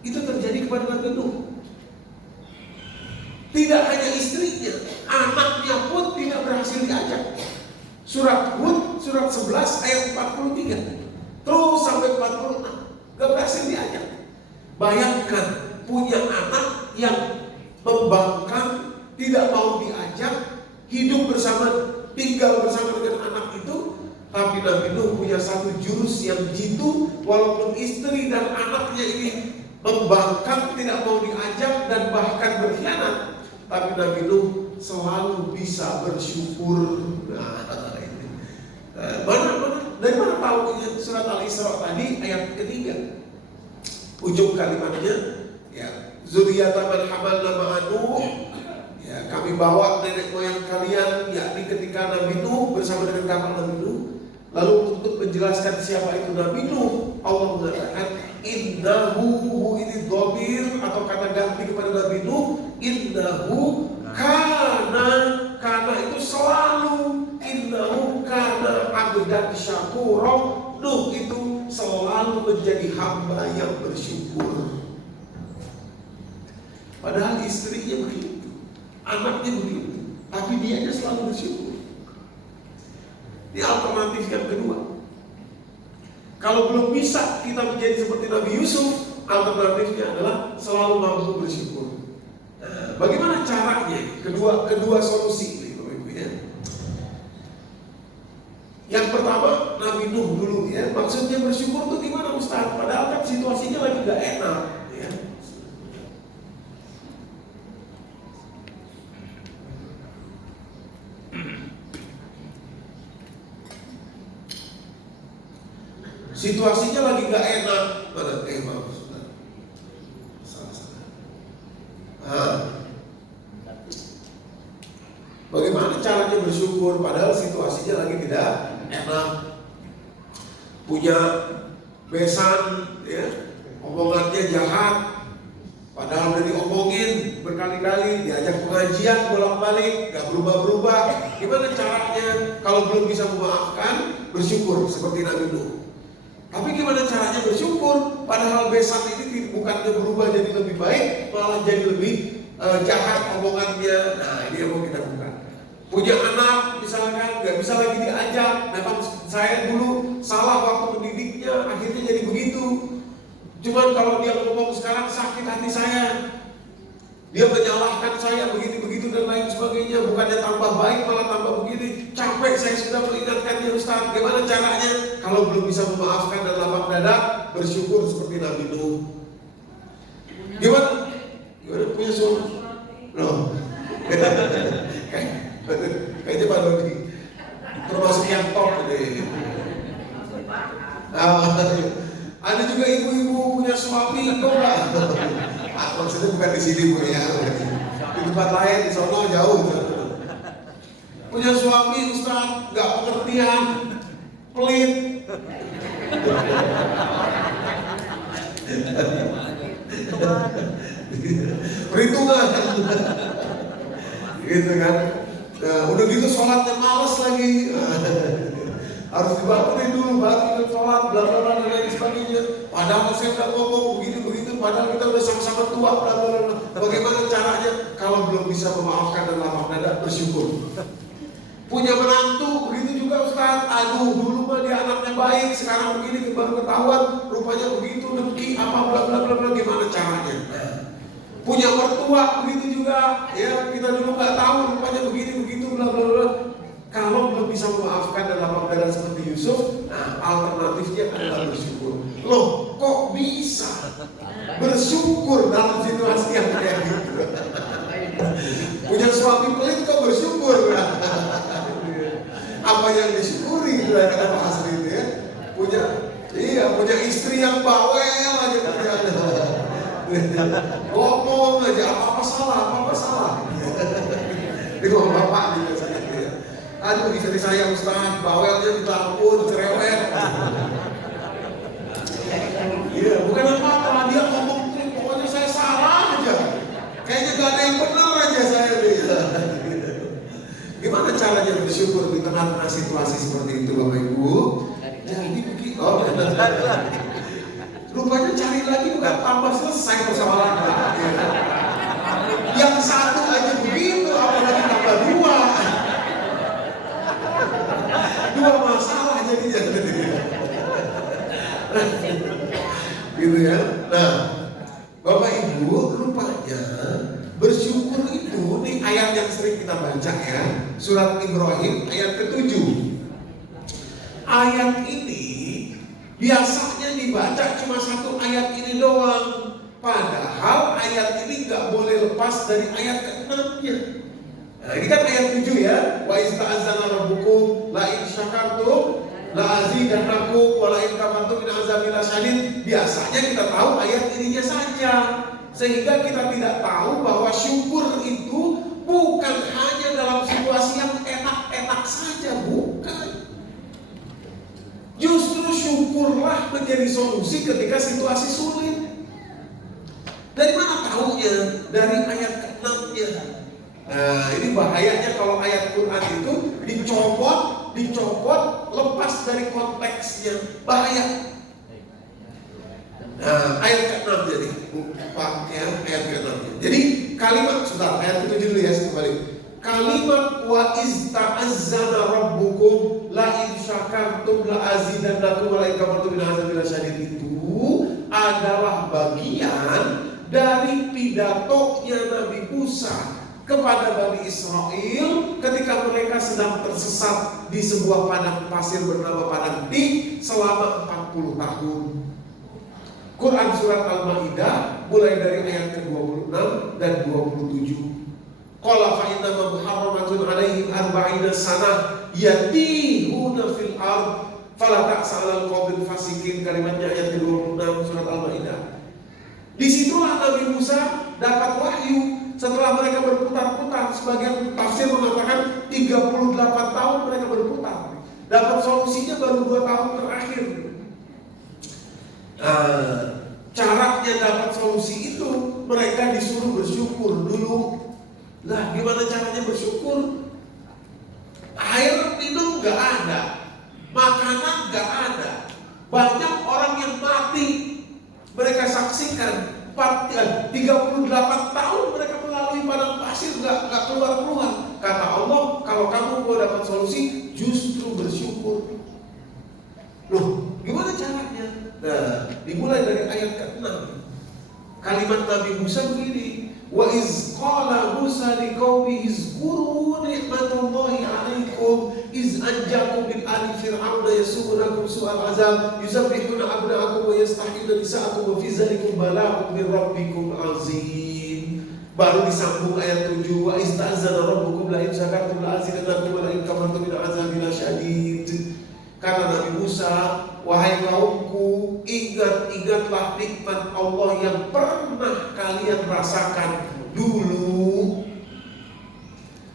Itu terjadi kepada Nabi Nuh. Tidak hanya istrinya, anaknya pun tidak berhasil diajak. Surat Hud, surat 11 ayat 43, terus sampai 46, gak berhasil diajak. Bayangkan punya anak yang membangkang, tidak mau diajak, hidup bersama, tinggal bersama dengan anak itu. Tapi Nabi Nuh punya satu jurus yang jitu, walaupun istri dan anaknya ini membangkang, tidak mau diajak dan bahkan berkhianat, tapi Nabi Nuh selalu bisa bersyukur. Dari mana tahu surat Al-Isra tadi ayat ketiga, ujung kalimatnya ya, zuriyatan man hamalna ma'a Nuh, ya, kami bawa nenek moyang kalian, yakni ketika Nabi Nuh bersama dengan kapal Nabi Nuh. Lalu untuk menjelaskan siapa itu Nabi Nuh, Allah mengatakan innahu, ini dhamir atau kata ganti kepada Nabi Nuh. Innahu kana itu selalu, innahu kana abdan syakura. Nuh itu selalu menjadi hamba yang bersyukur. Padahal istrinya begitu, anaknya begitu, tapi dianya selalu bersyukur. Ini alternatif yang kedua. Kalau belum bisa kita menjadi seperti Nabi Yusuf, alternatifnya adalah selalu mampu bersyukur. Nah, bagaimana caranya? Kedua solusi, Ibu ya. Yang pertama Nabi Nuh dulu ya. Maksudnya bersyukur itu gimana Ustaz? Padahal kan situasinya lagi gak enak ya. Situasinya lagi gak enak. Mana? Maaf Ustaz. Salah. Bagaimana caranya bersyukur padahal situasinya lagi tidak enak? Punya besan ya, omongannya jahat, padahal udah diomongin berkali-kali, diajak pengajian bolak-balik, gak berubah-berubah. Gimana caranya? Kalau belum bisa memaafkan, bersyukur seperti Nabi Nuh. Tapi gimana caranya bersyukur? Padahal besan ini bukannya berubah jadi lebih baik, malah jadi lebih jahat omongannya. Nah ini yang mau kita buka. Punya anak misalkan nggak bisa lagi diajak. Memang saya dulu salah waktu mendidiknya, akhirnya jadi begitu. Cuman kalau dia ngomong sekarang sakit hati saya. Dia menyalahkan saya begitu-begitu dan lain sebagainya. Bukannya tambah baik malah tambah begini. Capek saya sudah mengingatkannya Ustaz. Gimana caranya? Kalau belum bisa memaafkan dan lapang dada, bersyukur seperti Nabi Nuh. Gimana? Punya suami? Loh. Kayaknya Pak Dodi termasuk yang top deh. Ada juga ibu-ibu punya suami kok enggak? Maksudnya bukan di sini Bu ya. Di tempat lain di sono jauh. Punya suami Ustaz enggak pengertian, pelit. Perhitungan. Gitu kan. Nah, udah gitu sholatnya males lagi. Harus dibangunin dulu, baru kita sholat, bla bla bla dan lain sebagainya. Padahal saya udah ngomong begini begitu, padahal kita udah sama-sama tua, bla bla bla. Bagaimana caranya? Kalau belum bisa memaafkan dan lapang dada, bersyukur. Punya menantu, begitu juga Ustaz. Aduh, dulu mah dia anaknya baik, sekarang begini baru ketahuan, rupanya begitu, dengki, apa bla bla bla bla. Gimana caranya? Punya mertua, begitu juga. Ya, kita dulu nggak tahu, rupanya begini begitu, bla bla bla. Kalau belum bisa memaafkan dan lapang dada seperti Yusuf, nah alternatifnya adalah bersyukur. Loh, kok bisa bersyukur dalam situasi yang kayak gitu? Punya suami pelit kok bersyukur? Apa yang disyukuri? Kata Pak Asri itu ya. Punya istri yang bawel aja kerjanya. Ngomong aja apa salah. Ini ngomong bapak juga saya. Aduh, istri saya Ustaz, bawelnya minta ampun, cerewet. Iya, bukan apa-apa, dia ngomong pokoknya saya salah aja. Kayaknya gak ada yang benar aja saya. Gimana caranya bersyukur di tengah-tengah situasi seperti itu Bapak Ibu? Jadi begitu. Rupanya cari lagi bukan tambah selesai persoalan. Yang satu aja begitu, apalagi tambah dua. Dua masalah jadinya. Gitu ya. Nah, Bapak Ibu, rupanya bersyukur itu nih ayat yang sering kita baca ya, surat Ibrahim ayat ke-7. Ayat ini biasanya dibaca cuma satu ayat ini doang. Padahal ayat ini nggak boleh lepas dari ayat ke-6-nya. Nah, ini kan ayat 7 ya. Wa ista'azana rabbukum la in syakartum la azidannakum wa la in kafartum min azabil syadid. Biasanya kita tahu ayat ininya saja. Sehingga kita tidak tahu bahwa syukur itu bukan hanya dalam situasi yang enak-enak saja, bukan. Justru syukurlah menjadi solusi ketika situasi sulit. Dari mana tahunya? Dari ayat ke-6-nya. Nah, ini bahayanya kalau ayat Quran itu dicopot, lepas dari konteksnya. Bahaya. Nah, ayat ke-6 jadi ayat ke-6. Jadi kalimat, sebentar, ayat ke-7 dulu ya, kembali. Kalimat wa ista'azzana rabbukum la in syakartum la azidannakum wa la in kafartum min azabil syadid itu adalah bagian dari pidatonya Nabi Musa kepada Bani Israel ketika mereka sedang tersesat di sebuah padang pasir bernama Padang Dik selama 40 tahun. Quran surat Al-Maidah mulai dari ayat ke-26 dan 27. Qala fa inna ma muharramatun 'alaihim arba'ina sanah yatihuna fil ard fala ta'sal al-qawmil fasikin. Kalimatnya ayat ke-26 surat Al-Maidah. Disitulah Nabi Musa dapat wahyu. Setelah mereka berputar-putar, sebagian tafsir mengatakan 38 tahun mereka berputar. Dapat solusinya baru 2 tahun terakhir. Caranya dapat solusi itu mereka disuruh bersyukur dulu. Lah, gimana caranya bersyukur? Air minum gak ada, makanan gak ada, banyak orang yang mati. Mereka saksikan 38 tahun mereka melalui padang pasir gak keluar-keluar. Kata Allah, kalau kamu mau dapat solusi, justru bersyukur. Loh, gimana caranya? Nah, dimulai dari ayat ke-6. Kalimat Nabi Musa begini, wa iz qala Musa liqaumihi izkuru ni'matallahi 'alaikum iz anjakum min ali fir'auna yasumunakum su'al azab yusabbihuna abna'akum wa yastahiyuna nisa'akum wa fi dzalikum bala'un min rabbikum 'azim. Baru disambung ayat 7, wa ista'zana rabbukum la in syakartum la azidannakum wa la in kafartum min azabil syadid. Kata Nabi Musa, wahai kaumku, ingat-ingatlah nikmat Allah yang pernah kalian rasakan dulu.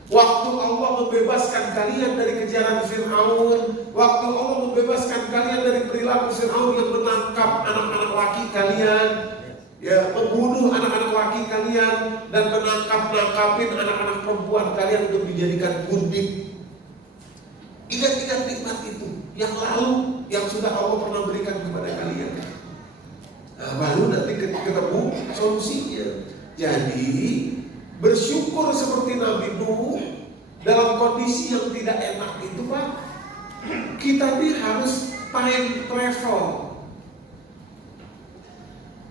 Waktu Allah membebaskan kalian dari kejaran Fir'aun, waktu Allah membebaskan kalian dari perilaku Fir'aun yang menangkap anak-anak laki kalian. ya, membunuh anak-anak laki kalian dan menangkap-nangkapin anak-anak perempuan kalian untuk dijadikan gundik. Ingat-ingat nikmat itu yang lalu, yang sudah Allah pernah berikan kepada kalian. Nah, baru nanti ketemu solusinya. Jadi bersyukur seperti Nabi Nuh dalam kondisi yang tidak enak itu, Pak. Kita nih harus time travel.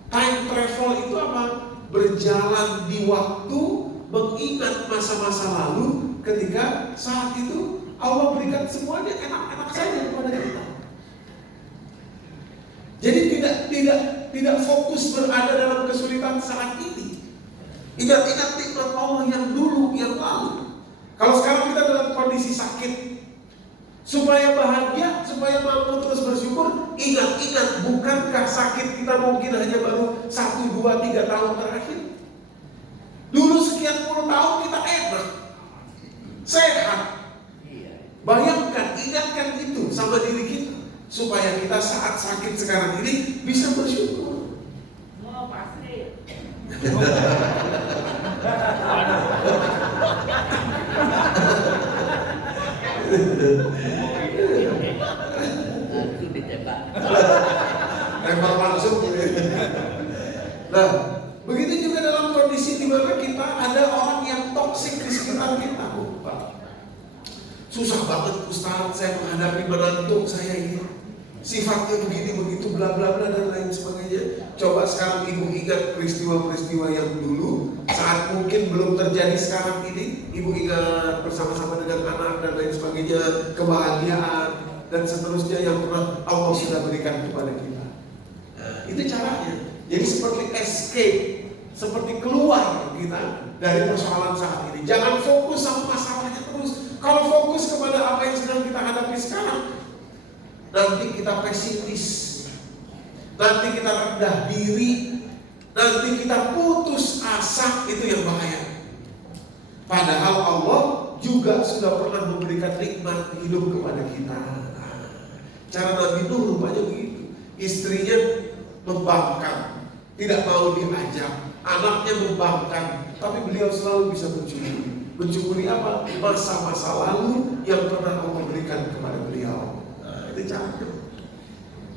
Time travel itu apa? Berjalan di waktu, mengingat masa-masa lalu ketika saat itu Allah berikan semuanya enak-enak saja kepada kita. Jadi tidak fokus berada dalam kesulitan saat ini. Ingat-ingat nikmat Allah yang dulu, yang lalu. Kalau sekarang kita dalam kondisi sakit, supaya bahagia, supaya mampu terus bersyukur, ingat-ingat, bukankah sakit kita mungkin hanya baru 1, 2, 3 tahun terakhir? Dulu sekian puluh tahun kita enak, sehat. Bayangkan, ingatkan itu sama diri kita, supaya kita saat sakit sekarang ini bisa bersyukur. Mau pasti. Lempar langsung. Nah, begitu juga dalam kondisi di mana kita ada orang yang toksik di sekitar kita, Pak. Susah banget Ustaz, saya menghadapi menantu saya ini, sifatnya begini begitu bla bla bla dan lain sebagainya. Coba sekarang ibu ingat peristiwa-peristiwa yang dulu saat mungkin belum terjadi sekarang ini. Ibu ingat bersama-sama dengan anak dan lain sebagainya, kebahagiaan dan seterusnya yang pernah Allah sudah berikan kepada kita. Nah, itu caranya. Jadi seperti escape, seperti keluar kita dari persoalan saat ini. Jangan fokus sama masalahnya terus. Kalau fokus kepada apa yang sedang kita hadapi sekarang, nanti kita pesimis, nanti kita rendah diri, nanti kita putus asa. Itu yang bahaya. Padahal Allah juga sudah pernah memberikan nikmat hidup kepada kita. Cara Nabi Nuh rupanya begitu. Istrinya membangkang, tidak mau diajak. Anaknya membangkang, tapi beliau selalu bisa mencuri. Mencuri apa? Masa-masa lalu yang pernah Allah berikan kepada beliau. Nah, itu caranya.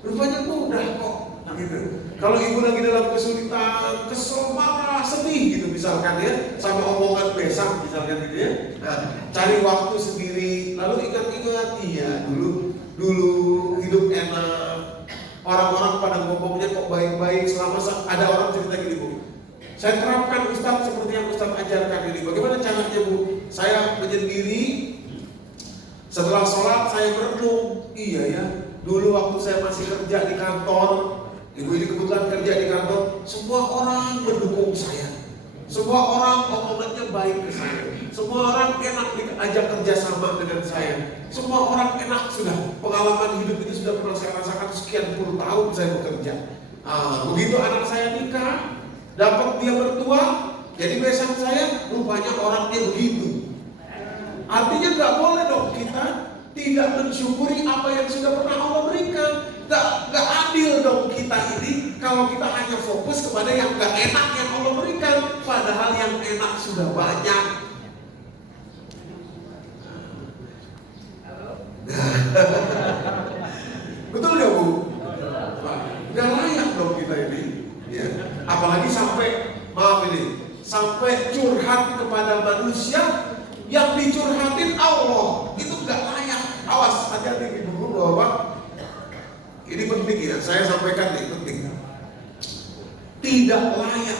Rupanya mudah kok. Gitu. Kalau ibu lagi dalam kesulitan, kesel, marah, sedih gitu misalkan ya, sama omongan besak misalkan gitu ya. Nah, cari waktu sendiri, lalu ingat-ingat, iya dulu hidup enak. Orang-orang pada ngomongnya kok baik-baik selama ada orang cerita gini, Bu. Saya terapkan Ustaz seperti yang Ustaz ajarkan ini. Bagaimana caranya, Bu? Saya menyendiri, setelah sholat saya merenung. Iya ya, dulu waktu saya masih kerja di kantor, ibu ini kebetulan kerja di kantor, semua orang mendukung saya. Semua orang omongannya baik ke saya. Semua orang enak diajak kerja sama dengan saya. Semua orang enak sudah. Pengalaman hidup ini sudah pernah saya rasakan sekian puluh tahun saya bekerja. Begitu anak saya nikah, dapat dia mertua, jadi besan saya, rupanya orangnya begitu. Artinya nggak boleh dong kita tidak mensyukuri apa yang sudah pernah Allah berikan. Nggak adil dong kita ini kalau kita hanya fokus kepada yang nggak enak yang Allah berikan, padahal yang enak sudah banyak. Betul ya, Bu? Nggak layak dong kita ini. Ya. Apalagi sampai curhat kepada manusia, yang dicurhatin Allah, itu nggak layak. Awas, hati-hati ibu guru, Bapak. Ini penting ya, saya sampaikan nih, penting. Tidak layak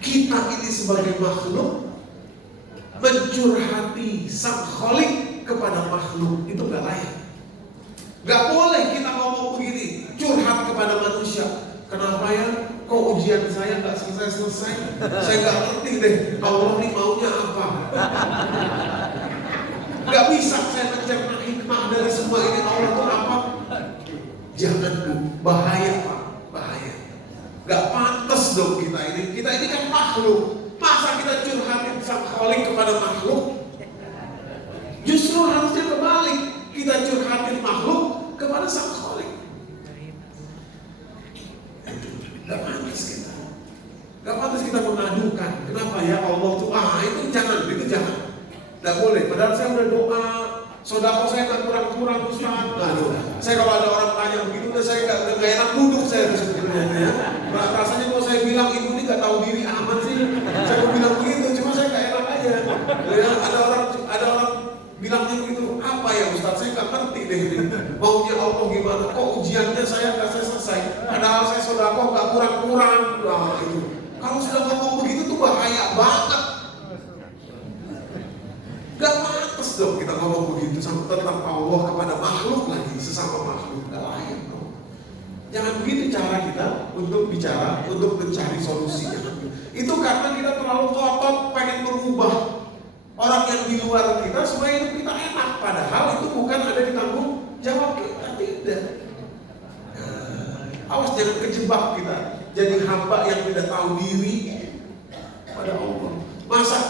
kita ini sebagai makhluk mencurhati Sang Khalik kepada makhluk, itu nggak layak. Nggak boleh kita ngomong begini, curhat kepada manusia. Kenapa ya? Kok ujian saya nggak selesai-selesai? Saya nggak ngerti deh, Allah ini maunya apa? Nggak bisa saya mencerna hikmah dari semua ini, Allah itu apa? Jangan, Bu, bahaya Pak, bahaya. Nggak pantas dong kita ini kan makhluk. Masa kita curhatin Sang Khalik kepada makhluk? Justru harusnya kebalik, kita curhatin makhluk kepada Sang Khalik. Nggak pantas. Kenapa ya Allah tuh? Itu jangan. Tidak boleh. Padahal saya udah doa, sodako saya nggak kurang-kurang Ustaz. Saya kalau ada orang tanya begitu, saya nggak enak duduk saya sebetulnya. Rasanya kalau saya bilang ibu ini nggak tahu diri amat sih. Saya mau bilang begitu, cuma saya nggak enak aja. Ya, ada orang bilangnya begitu. Apa ya Ustaz? Saya nggak ngerti deh ini. Maunya Allah gimana? Kok ujiannya saya nggak selesai? Padahal saya sodako nggak kurang-kurang. Nah itu. Kalau sudah ngomong begitu tuh bahaya banget. Gak pantas dong kita ngomong begitu sama tentang Allah kepada makhluk lagi, sesama makhluk. Gak layak dong. Jangan begitu cara kita untuk bicara, untuk mencari solusinya. Itu karena kita terlalu ngotot pengen merubah orang yang di luar kita supaya hidup kita enak. Padahal itu bukan ada di tanggung jawab kita. Tidak. Awas jangan kejebak kita jadi hamba yang tidak tahu diri pada Allah. Masa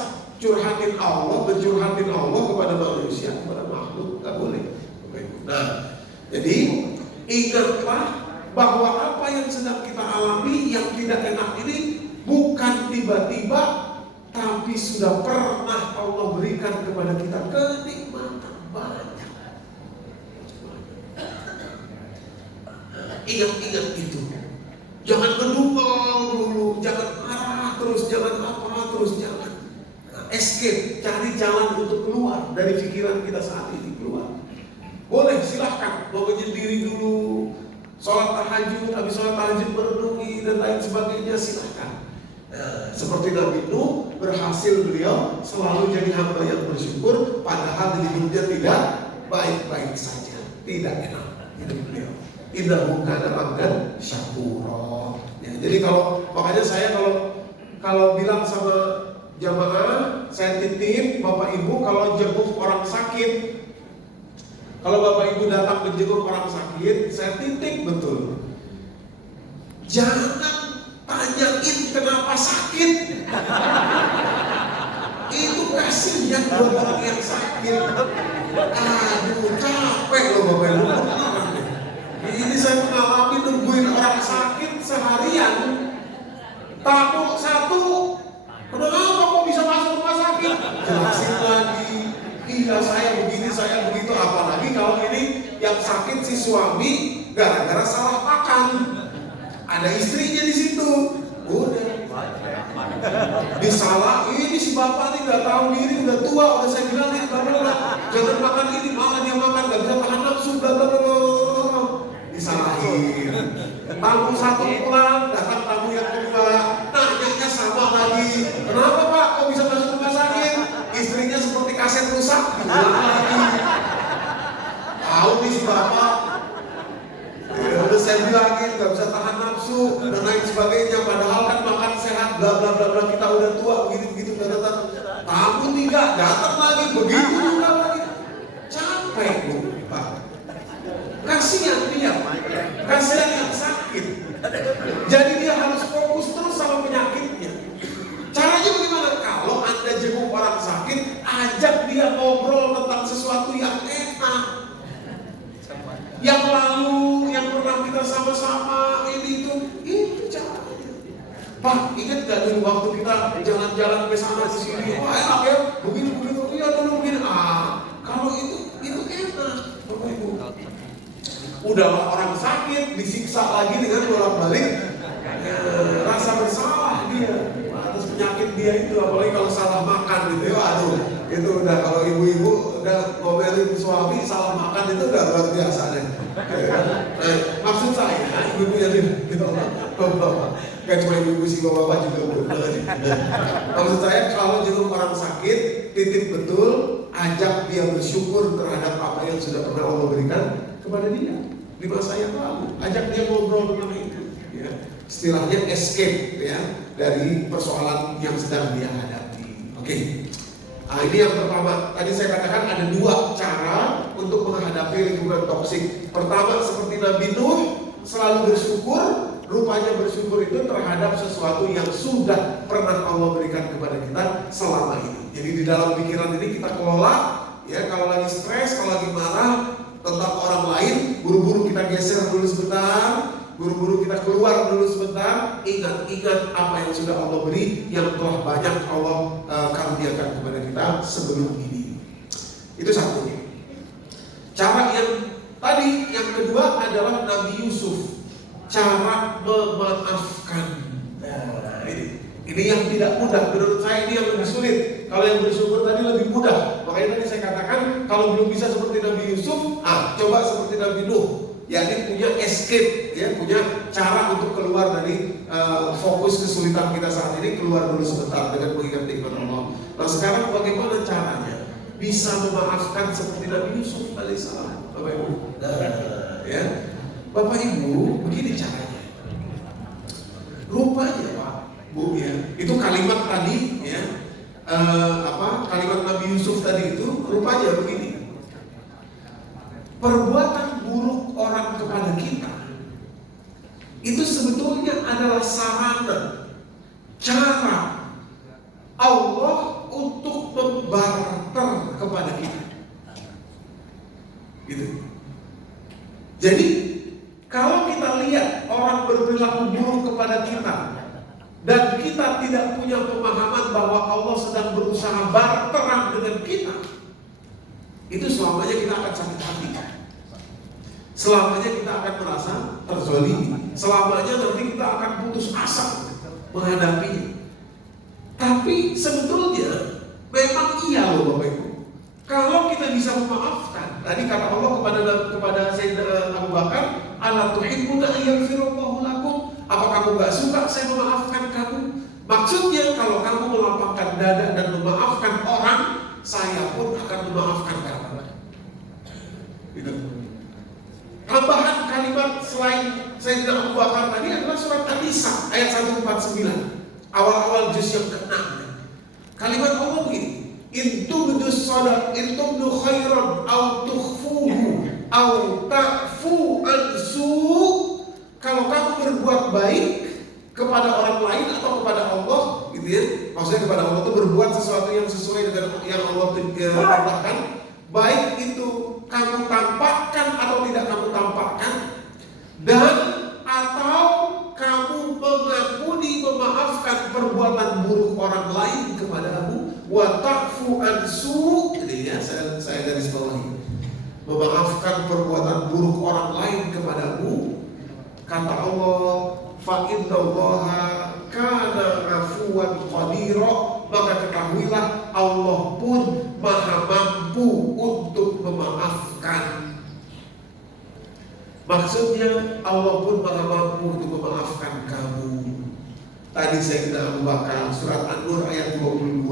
curhatin Allah, bercurhatin Allah kepada manusia, kepada makhluk, nggak boleh. Nah, jadi ingatlah bahwa apa yang sedang kita alami, yang tidak enak ini bukan tiba-tiba, tapi sudah pernah Allah berikan kepada kita kenikmatan banyak. Ingat-ingat itu. Jangan ngedumel dulu, jangan marah terus, jangan apa terus, jangan. Escape, cari jalan untuk keluar dari pikiran kita saat ini, keluar. Boleh, silahkan mau menyendiri dulu, sholat tahajud, habis sholat tahajud merenungi dan lain sebagainya, silahkan. Seperti Nabi Nuh, berhasil beliau selalu jadi hamba yang bersyukur, padahal hidupnya tidak baik-baik saja, tidak enak hidup beliau. Innahu kana abdan syakura. Ya, jadi makanya saya kalau bilang sama jamaah, saya titip Bapak Ibu kalau jenguk orang sakit. Kalau Bapak Ibu datang menjenguk orang sakit, saya titip betul. Jangan tanyain kenapa sakit. Itu kasihan buat orang yang sakit. Aduh, capek loh Bapak Ibu. Ini saya mengalami nungguin orang sakit seharian. Tamu satu, kenapa kok bisa masuk rumah sakit? Jelasin lagi. Iya saya begini, saya begitu. Apalagi kalau ini yang sakit si suami gara-gara salah makan. Ada istrinya di situ. Udah. Disalah, ini si bapak nih nggak tahu diri, udah tua, udah saya bilangin, jangan makan ini, malah dia makan, nggak bisa tahan nafsu, disalahin. Tamu satu pulang, datang tamu yang kedua, nanya sama lagi, kenapa Pak, kok bisa masuk rumah sakit? Istrinya seperti kaset rusak, tahu nih si bapak. Udah saya bilangin nggak bisa tahan nafsu dan lain sebagainya, padahal kan makan sehat, bla bla bla bla, kita udah tua, begitu datang. Tamu tidak datang lagi, begitu juga lagi. Capek Bu, Pak. Kasihan dia, kasihan yang sakit. Jadi dia harus fokus terus sama penyakitnya. Caranya bagaimana? Kalau Anda jenguk orang sakit, ajak dia ngobrol tentang sesuatu yang enak. Yang lalu, yang pernah kita sama-sama, itu caranya. Pak, ingat gak dulu waktu kita jalan-jalan ke sana ke sini? Wah enak ya, begini, iya dulu begini. Kalau itu enak, Bapak Ibu. Udahlah orang sakit, disiksa lagi dengan bolak-balik rasa bersalah dia atas penyakit dia itu, apalagi kalau salah makan gitu ya, aduh itu udah, kalau ibu-ibu udah ngomelin suami salah makan itu udah luar biasa deh. Maksud saya ibu-ibu yang gitu, kan cuma ibu-ibu sih, bapak juga. Maksud saya kalau jenguk orang sakit, titip betul, ajak dia bersyukur terhadap apa yang sudah pernah Allah berikan kepada dia di masa yang lalu. Ajak dia ngobrol tentang itu, ya. Istilahnya escape ya dari persoalan yang sedang dia hadapi. Oke. Ini yang pertama. Tadi saya katakan ada dua cara untuk menghadapi lingkungan toksik. Pertama seperti Nabi Nuh, selalu bersyukur. Rupanya bersyukur itu terhadap sesuatu yang sudah pernah Allah berikan kepada kita selama ini. Jadi di dalam pikiran ini kita kelola, ya, kalau lagi stres, kalau lagi marah tentang orang lain, buru-buru kita geser dulu sebentar, Buru-buru kita keluar dulu sebentar, ingat-ingat apa yang sudah Allah beri, yang telah banyak Allah karuniakan kepada kita sebelum ini. Itu satu. Cara yang tadi, yang kedua adalah Nabi Yusuf. Cara memaafkan. Nah, ini yang tidak mudah. Menurut saya ini yang lebih sulit. Kalau yang bersyukur tadi lebih mudah. Makanya tadi saya katakan kalau belum bisa seperti Nabi Yusuf, coba seperti Nabi Nuh. Yakni punya escape, ya, punya cara untuk keluar dari fokus kesulitan kita saat ini, keluar dulu sebentar dengan mengingat nikmat Allah. Nah sekarang bagaimana caranya bisa memaafkan seperti Nabi Yusuf alaihissalam, Bapak Ibu? Ya, Bapak Ibu, begini caranya. Rupanya Pak, Bu, ya, itu kalimat tadi, ya, kalimat Nabi Yusuf tadi itu rupanya begini. Perbuatan buruk orang kepada kita itu sebetulnya adalah sarana, cara Allah untuk membarter kepada kita. Gitu. Jadi kalau kita lihat orang berperilaku buruk kepada kita dan kita tidak punya pemahaman bahwa Allah sedang berusaha barteran dengan kita, itu selamanya kita akan sakit hati. Selamanya kita akan merasa terzalimi. Selamanya nanti kita akan putus asa menghadapinya. Tapi sebetulnya memang iya loh Bapak Ibu. Kalau kita bisa memaafkan, tadi kata Allah kepada Sayyidina Abu Bakar, "Ala tuhibbuna ayyafirallahu lakum?" Apa kamu gak suka saya memaafkan kamu? Maksudnya kalau kamu melapangkan dada dan memaafkan orang, saya pun akan memaafkan kamu. Gitu. Tambahan kalimat selain Sayyidina Abu Bakar tadi adalah surat An-Nisa ayat 149, awal-awal juz yang ke-6. Kalimat Allah begini, "In tubdu shadat, in tubdu khairan, au tukhfuhu, au ta'fu an su." Kalau kamu berbuat baik kepada orang lain atau kepada Allah, gitu ya. Maksudnya kepada Allah itu berbuat sesuatu yang sesuai dengan yang Allah perintahkan, baik itu kamu tampakkan atau tidak kamu tampakkan, dan atau kamu mengampuni, memaafkan perbuatan buruk orang lain kepadamu, wa ta'fu an su. Jadi ya, saya garis bawahi, memaafkan perbuatan buruk orang lain kepadamu. Kata Allah, fa innallaha kana afuwan qadira, maka ketahuilah Allah pun maha mampu untuk memaafkan. Maksudnya Allah pun maha mampu untuk memaafkan kamu. Tadi Sayyidina Abu Bakar, surat An-Nur ayat 22,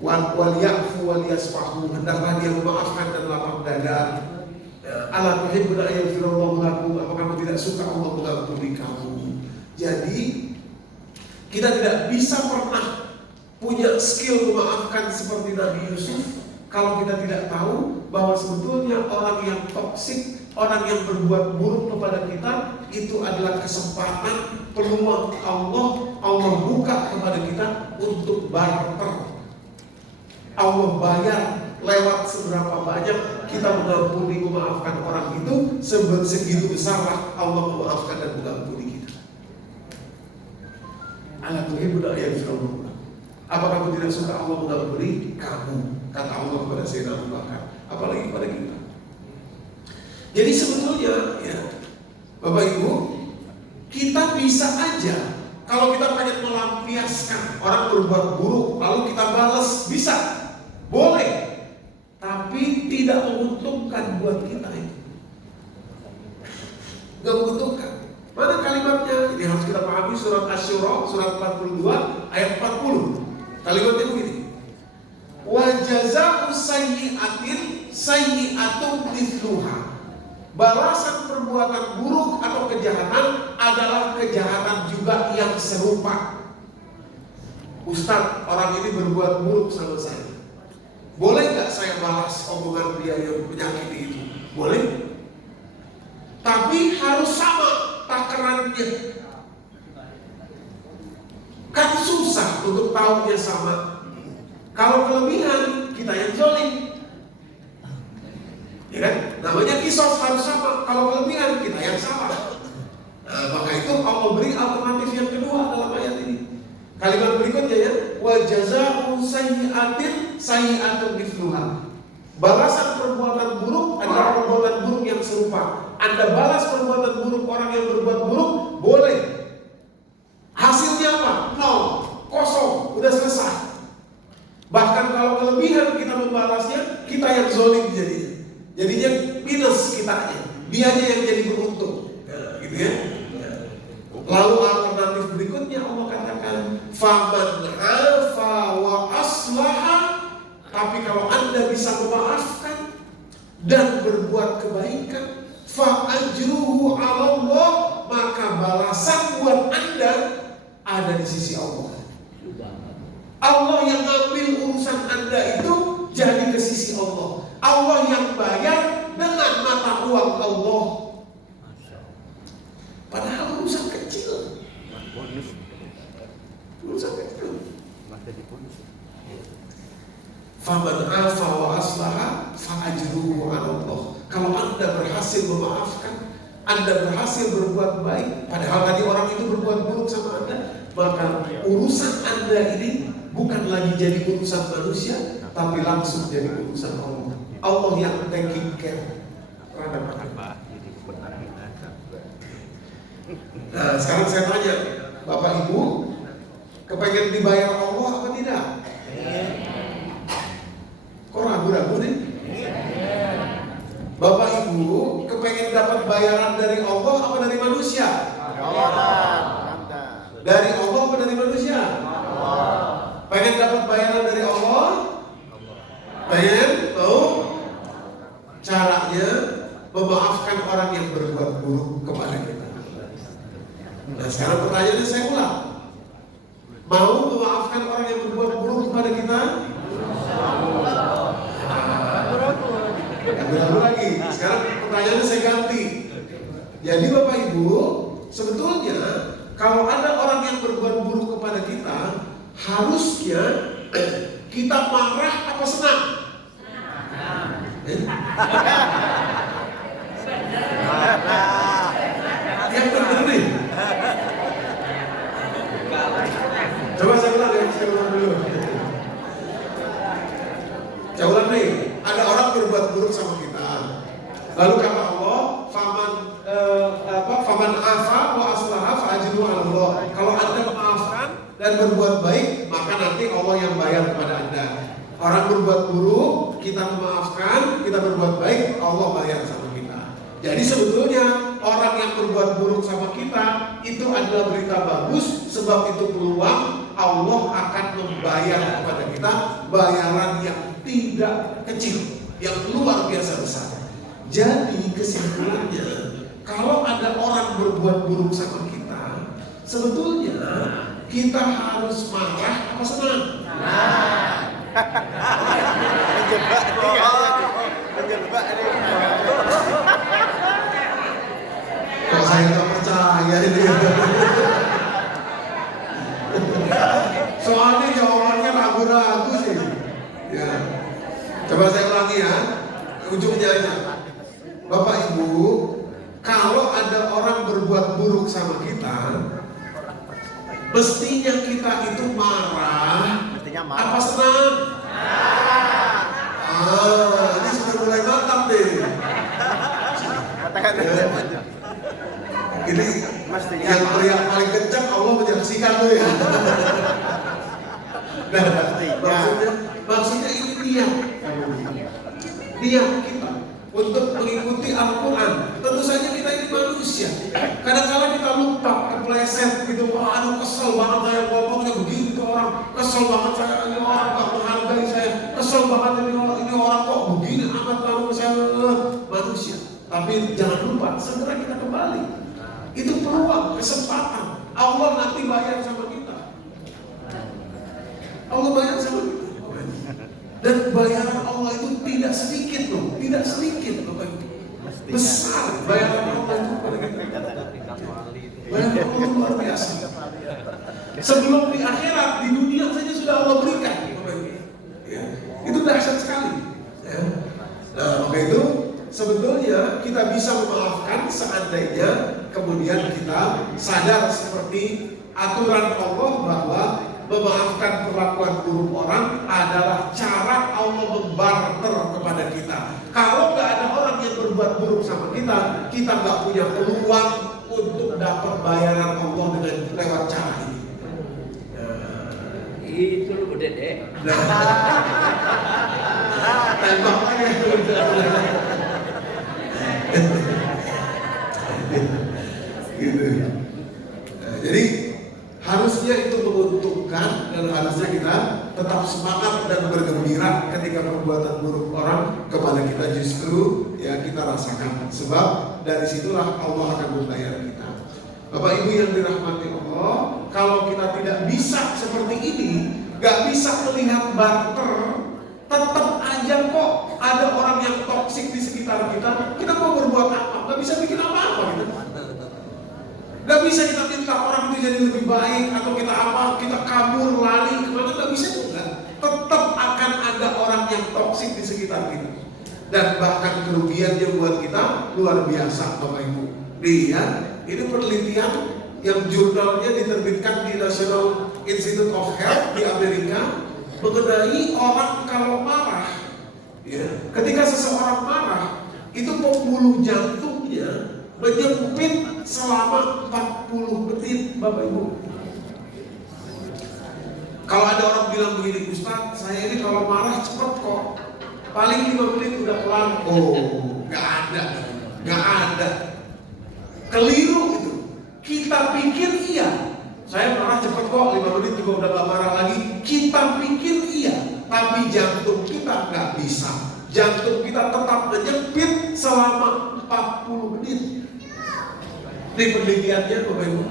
wal ya'fu wal yasfahu, hendaklah dia memaafkan dan lapang dada. Ala tuhibbuna ayyafirallahu lakum, apa kamu tidak suka Allah mengampuni kamu? Jadi kita tidak bisa pernah punya skill memaafkan seperti Nabi Yusuf kalau kita tidak tahu bahwa sebetulnya orang yang toksik, orang yang berbuat buruk kepada kita, itu adalah kesempatan, peluang Allah buka kepada kita untuk barter. Allah bayar lewat seberapa banyak kita mengampuni, memaafkan orang itu, segitu besarlah Allah memaafkan dan mengampuni kita. Ala tuhibbuna ayyafirallahu lakum, apa kamu tidak suka Allah mengampuni kamu? Kata Allah kepada Sayyidina Abu Bakar, apalagi kepada kita. Jadi sebetulnya ya Bapak Ibu, kita bisa aja kalau kita pengen melampiaskan orang berbuat buruk lalu kita balas, bisa, boleh, tapi tidak menguntungkan buat kita itu. Gak menguntungkan. Mana kalimatnya? Ini harus kita pahami, surat Asy-Syura surat 42 ayat 40. Kalimatnya begini. Wa jazaa'u sayyi'atin sayyi'atun mithluha. Balasan perbuatan buruk atau kejahatan adalah kejahatan juga yang serupa. Ustaz, orang ini berbuat buruk sama saya. Boleh nggak saya balas omongan dia yang menyakiti itu? Boleh. Tapi harus sama takarannya. Kan susah untuk tahunya sama. Kalau kelebihan, kita yang zalim. Ya kan? Namanya kisos harus sama. Kalau kelebihan, kita yang salah. Nah, maka itu Allah beri alternatif yang kedua dalam ayat ini. Kalimat berikutnya ya, wa jazaa'u sayyi'atin sayyi'atun mithluha. Balasan perbuatan buruk adalah perbuatan buruk yang serupa. Anda balas perbuatan buruk orang yang berbuat buruk, boleh. Hasilnya apa? 0, kosong, udah selesai. Bahkan kalau kelebihan kita membalasnya, kita yang zolim jadinya. Jadinya minus kitanya, dianya yang jadi beruntung. Gitu ya. Lalu alternatif berikutnya Allah katakan, faman afa wa aslaha. Tapi kalau Anda bisa memaafkan dan berbuat kebaikan, fa ajruhu 'ala Allah, maka balasan buat Anda ada di sisi Allah. Allah yang ngambil urusan Anda itu jadi ke sisi Allah. Allah yang bayar dengan mata uang Allah. Padahal urusan kecil. Urusan kecil. Faman afa wa aslaha fa ajruhu 'ala Allah. Kalau Anda berhasil memaafkan, Anda berhasil berbuat baik, padahal tadi orang itu berbuat buruk sama Anda, maka urusan Anda ini bukan lagi jadi urusan manusia, tapi langsung jadi urusan Allah. Allah yang taking care. Nah, sekarang saya tanya, Bapak Ibu, kepengen dibayar Allah apa tidak? Kok ragu-ragu nih? Bapak Ibu, kepengen dapat bayaran dari Allah apa dari manusia? Dari Allah apa dari manusia? Pengen dapat bayaran dari Allah? Pengen tahu caranya memaafkan orang yang berbuat buruk kepada kita. Nah, sekarang pertanyaannya saya ulang. Mau memaafkan orang yang berbuat buruk kepada kita? Ragu lagi. Sekarang pertanyaannya saya ganti. Jadi Bapak Ibu, sebetulnya kalau ada orang yang berbuat buruk kepada kita, harusnya kita marah apa senang? Yang benar nih. Coba saya ulang ya, saya ulang dulu. Saya ulang nih. Ada orang berbuat buruk sama kita. Lalu kata Allah, faman afa wa aslaha fa ajruhu 'ala Allah. Kalau Anda memaafkan dan berbuat baik, maka nanti Allah yang bayar kepada Anda. Orang berbuat buruk, kita memaafkan, kita berbuat baik, Allah bayar sama kita. Jadi sebetulnya orang yang berbuat buruk sama kita itu adalah berita bagus, sebab itu peluang Allah akan membayar kepada kita bayaran yang tidak kecil, yang luar biasa besar. Jadi kesimpulannya, kalau ada orang berbuat buruk sama kita, sebetulnya kita harus marah apa senang? Menjebak ini. Kok saya tak percaya ini? Soalnya jawabannya ragu-ragu sih. Ya. Coba saya ulangi ya, ujungnya aja. Bapak Ibu, kalau ada orang berbuat buruk sama kita, mestinya kita itu marah, apa senang? Ini sudah mulai mantap deh. Ini yang teriak paling kencang Allah menyaksikan tuh ya. Maksudnya ini niat kita untuk mengikuti Al-Quran. Tentu saja kita ini manusia. Kadang-kadang kita lupa, kepleset gitu. Aduh kesel banget saya ngomongnya begitu orang. Kesel banget saya ini orang gak menghargai saya. Kesel banget ini orang kok begini amat lalu saya manusia. Tapi jangan lupa, segera kita kembali. Itu peluang, kesempatan. Allah nanti bayar sama kita. Allah bayar sama kita. Dan bayaran Allah itu tidak sedikit loh, tidak sedikit Bapak Ibu. Besar bayaran Allah itu pada kita. Bayaran Allah luar biasa. Sebelum di akhirat, di dunia saja sudah Allah berikan Bapak Ibu. Ya, itu dahsyat sekali. Ya. Nah, maka itu sebetulnya kita bisa memaafkan seandainya kemudian kita sadar seperti aturan Allah bahwa memaafkan perlakuan buruk orang adalah cara Allah membarter kepada kita. Kalau nggak ada orang yang berbuat buruk sama kita, kita nggak punya peluang untuk dapat bayaran Allah dengan lewat cara ini. Itu lu gede deh. Tembak aja. Gitu. Jadi harusnya itu menguntungkan dan harusnya kita tetap semangat dan bergembira ketika perbuatan buruk orang kepada kita justru ya kita rasakan, sebab dari situlah Allah akan membayar kita. Bapak Ibu yang dirahmati Allah, kalau kita tidak bisa seperti ini, gak bisa melihat barter, tetap aja kok ada orang yang toksik di sekitar kita. Kita mau berbuat apa? Gak bisa bikin apa-apa gitu. Gak bisa kita minta orang itu jadi lebih baik atau kita apa, kita kabur, lari kemana, gak bisa juga. Tetap akan ada orang yang toksik di sekitar kita. Dan bahkan kerugiannya buat kita luar biasa Bapak Ibu. Lihat, ini penelitian yang jurnalnya diterbitkan di National Institute of Health di Amerika mengenai orang kalau marah. Ya, ketika seseorang marah, itu pembuluh jantungnya menyempit selama 40 menit Bapak Ibu. Kalau ada orang bilang begini, Ustaz, saya ini kalau marah cepet kok, paling 5 menit udah kelar. Oh, gak ada. Keliru itu. Kita pikir iya, saya marah cepet kok, 5 menit juga udah gak marah lagi. Kita pikir iya, tapi jantung kita gak bisa. Jantung kita tetap menyempit selama 40 menit. Ini penelitiannya Bapak Ibu.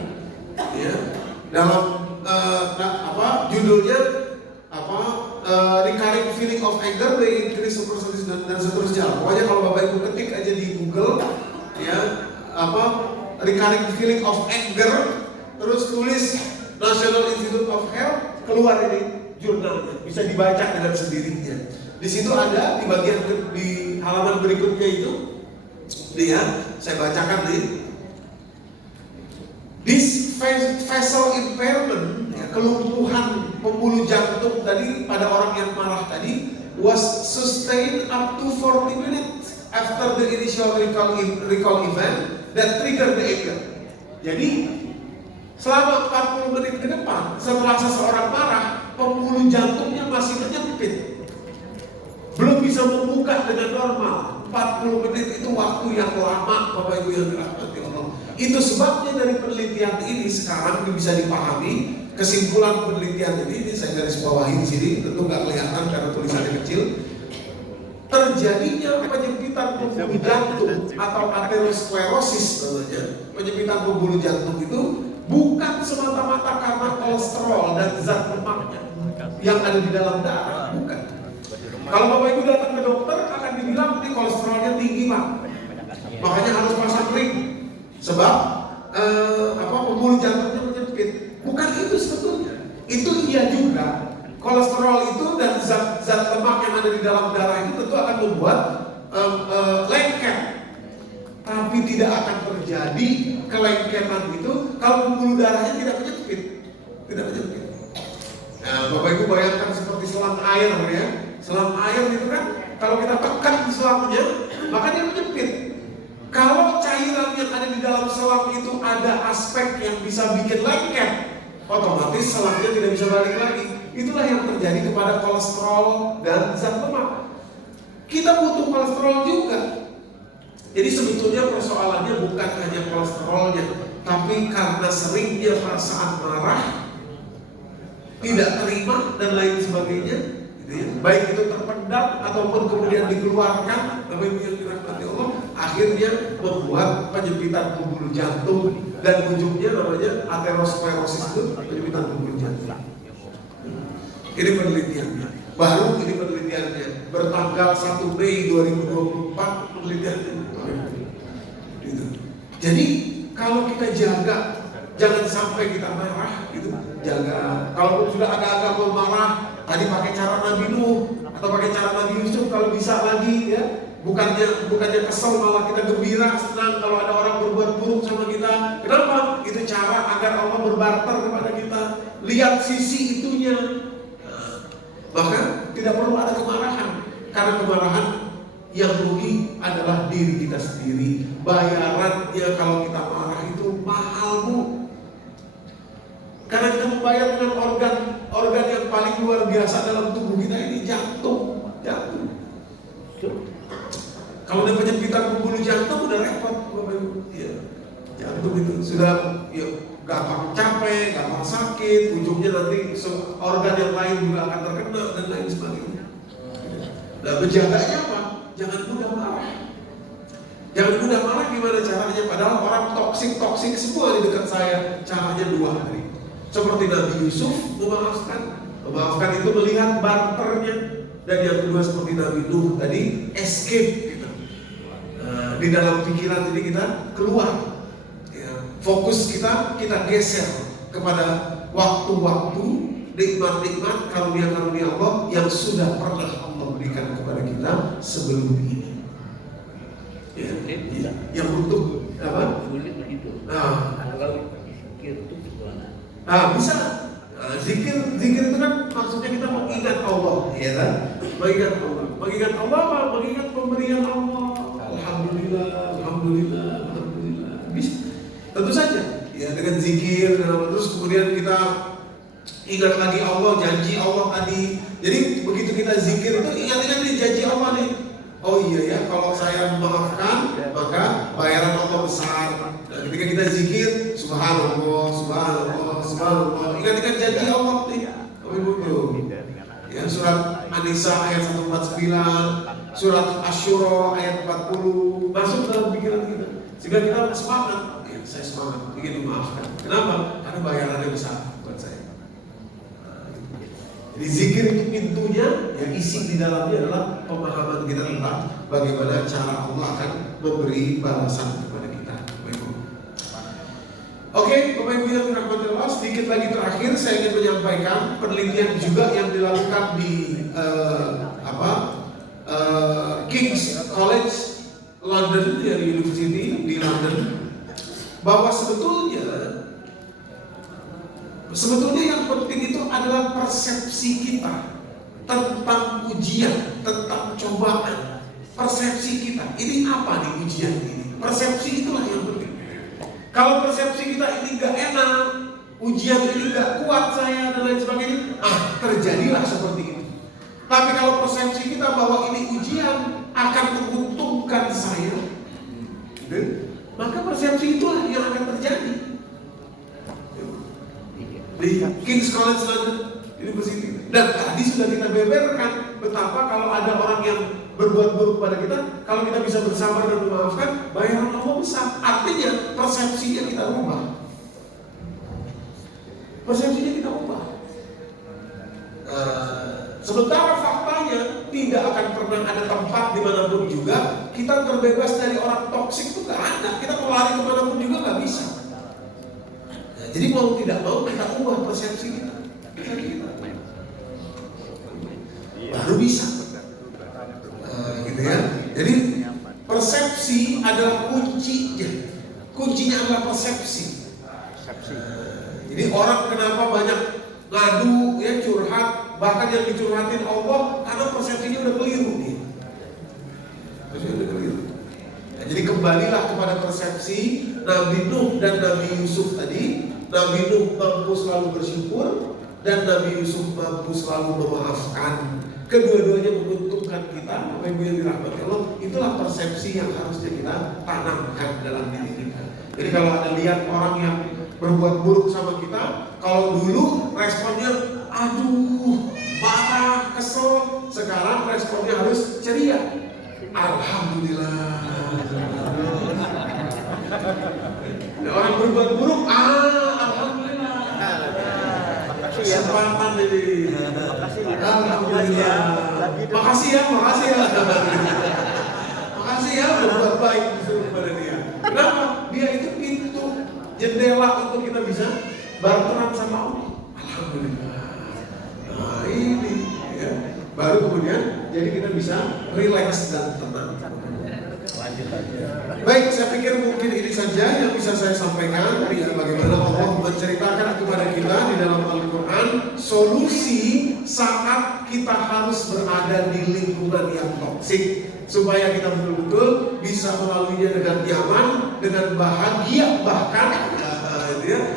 Ya, dalam judulnya recurring feeling of anger may increase superstition dan seterusnya. Pokoknya kalau Bapak Ibu ketik aja di Google ya recurring feeling of anger, terus tulis National Institute of Health, keluar ini jurnalnya, bisa dibaca dengan sendirinya. Di situ ada di bagian di halaman berikutnya itu, lihat, saya bacakan nih. This vessel impairment, ya, kelumpuhan pembuluh jantung tadi pada orang yang marah tadi was sustained up to 40 minutes after the initial recall event that triggered the anger. Jadi selama 40 menit ke depan setelah seseorang marah, pembuluh jantungnya masih menyempit, belum bisa membuka dengan normal. 40 menit itu waktu yang lama Bapak Ibu yang dirahmati Allah. Itu sebabnya dari penelitian ini sekarang bisa dipahami. Kesimpulan penelitian ini saya garis bawahi di sini, tentu nggak kelihatan karena tulisannya kecil. Terjadinya penyempitan pembuluh jantung atau arteriosklerosis namanya, penyempitan pembuluh jantung itu bukan semata-mata karena kolesterol dan zat lemaknya yang ada di dalam darah, bukan. Kalau Bapak Ibu datang ke dokter akan dibilang ini kolesterolnya tinggi Pak, makanya harus pasang ring, sebab pembuluh jantungnya menyempit. Bukan itu sebetulnya. Itu iya juga. Kolesterol itu dan zat lemak yang ada di dalam darah itu tentu akan membuat lengket. Tapi tidak akan terjadi kelengketan itu kalau pembuluh darahnya tidak menyempit. Tidak menyempit. Nah, Bapak Ibu bayangkan seperti selang air ya. Selang air itu kan kalau kita tekan selangnya, maka dia menyempit. Kalau cairan yang ada di dalam selang itu ada aspek yang bisa bikin lengket, otomatis selangnya tidak bisa balik lagi. Itulah yang terjadi kepada kolesterol dan zat lemak. Kita butuh kolesterol juga. Jadi sebetulnya persoalannya bukan hanya kolesterolnya, tapi karena seringnya perasaan marah, tidak terima dan lain sebagainya, gitu ya. Baik itu terpendam ataupun kemudian dikeluarkan, Bapak Ibu yang dirahmati Allah, akhirnya membuat penyempitan pembuluh jantung dan ujungnya namanya aterosklerosis itu penyempitan pembuluh jantung. Ini penelitiannya, baru ini penelitiannya bertanggal 1 Mei 2024 penelitiannya. Gitu. Jadi kalau kita jaga, jangan sampai kita marah, gitu. Jaga. Kalau sudah agak-agak mau marah, tadi pakai cara Nabi Nuh atau pakai cara Nabi Yusuf kalau bisa lagi ya, Bukannya kesel, malah kita gembira, senang kalau ada orang berbuat buruk sama kita. Kenapa? Itu cara agar Allah berbarter kepada kita. Lihat sisi itunya. Maka tidak perlu ada kemarahan, karena kemarahan yang rugi adalah diri kita sendiri. Bayarannya kalau kita marah itu mahal, Bu. Karena kita membayar dengan organ yang paling luar biasa dalam tubuh kita ini, jantung. Kalau ada penyempitan pembuluh jantung udah repot, Bapak Ibu. Ya, jantung itu sudah gampang capek, gampang sakit, ujungnya nanti organ yang lain juga akan terkena dan lain sebagainya. Nah, menjaganya apa? Jangan mudah marah. Jangan mudah marah gimana caranya? Padahal orang toksik semua di dekat saya. Caranya 2 hari. Seperti Nabi Yusuf memaafkan itu melihat barternya. Dan yang kedua seperti Nabi Nuh tadi, escape gitu. Di dalam pikiran ini kita keluar. Ya, fokus kita geser kepada waktu-waktu, nikmat-nikmat, karunia-karunia Allah yang sudah pernah Allah berikan kepada kita sebelum ini. Ya, yang untuk apa? Bisa. Zikir itu kan maksudnya kita mengingat Allah, ya kan? Mengingat Allah apa? Mengingat pemberian Allah. Alhamdulillah. Bisa. Tentu saja. Ya, dengan zikir, terus kemudian kita ingat lagi Allah, janji Allah tadi. Jadi begitu kita zikir itu ingat-ingat nih janji Allah nih. Oh iya ya, kalau saya memaafkan maka bayaran Allah besar. Nah, ketika kita zikir, subhanallah, ingat-ingat janji Allah nih. Ya, surat An-Nisa ayat 149, surat Asy-Syura ayat 40 masuk dalam pikiran kita. Sehingga kita semangat. Ya, saya semangat ingin memaafkan. Kenapa? Karena bayarannya besar buat saya. Jadi zikir itu pintunya, yang isi di dalamnya adalah pemahaman kita tentang bagaimana cara Allah akan memberi balasan kepada kita. Oke, Bapak Ibu yang dirahmati Allah, sedikit lagi terakhir saya ingin menyampaikan penelitian juga yang dilakukan di King's College London, dari University di London, bahwa sebetulnya yang penting itu adalah persepsi kita tentang ujian, tentang cobaan. Persepsi kita, ini apa nih ujian ini? Persepsi itulah yang penting. Kalau persepsi kita ini gak enak, ujian ini gak kuat saya dan lain sebagainya, terjadilah seperti itu. Tapi kalau persepsi kita bahwa ini ujian akan menguntungkan saya, maka persepsi itulah yang akan terjadi. Di King's College London University. Dan tadi sudah kita beberkan betapa kalau ada orang yang berbuat buruk pada kita, kalau kita bisa bersabar dan memaafkan, bayaran Allah besar. Artinya persepsinya kita ubah. Sementara faktanya tidak akan pernah ada tempat dimanapun juga kita terbebas dari orang toksik itu gak ada. Kita mau lari kemanapun juga gak bisa. Jadi mau tidak mau kita ubah persepsi kita. Baru bisa. Gitu ya. Jadi persepsi adalah kuncinya. Kuncinya adalah persepsi. Jadi orang kenapa banyak ngadu, ya curhat, bahkan yang dicurhatin Allah karena persepsinya udah keliru nih. Jadi kembalilah kepada persepsi Nabi Nuh dan Nabi Yusuf tadi. Nabi Nuh mampu selalu bersyukur dan Nabi Yusuf mampu selalu memaafkan. Kedua-duanya menguntungkan kita. Bapak Ibu yang dirahmati Allah, itulah persepsi yang harusnya kita tanamkan dalam diri kita. Jadi kalau ada lihat orang yang berbuat buruk sama kita, kalau dulu responnya aduh, marah, kesel, sekarang responnya harus ceria. Alhamdulillah. Orang berbuat buruk, alhamdulillah. Kesempatan ini. Alhamdulillah. Makasih ya. Makasih ya berbuat baik kepada dia. Kenapa? Dia itu pintu jendela untuk kita bisa berperan sama Allah. Alhamdulillah. Nah ini ya. Baru kemudian jadi kita bisa relax dan tenang. Baik, saya pikir mungkin ini saja yang bisa saya sampaikan. Ya, bagaimana Allah menceritakan kepada kita di dalam Al-Quran solusi saat kita harus berada di lingkungan yang toksik, supaya kita betul-betul bisa melaluinya dengan nyaman, dengan bahagia, bahkan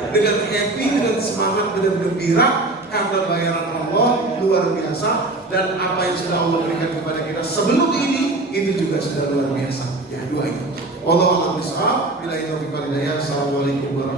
dengan happy, dengan semangat, dengan gembira, karena bayaran Allah luar biasa, dan apa yang sudah Allah berikan kepada kita sebelum ini itu juga sudah luar biasa. Ya, dua itu. Wallahu a'lam bishawab. Bila itu Assalamualaikum warahmatullahi wabarakatuh.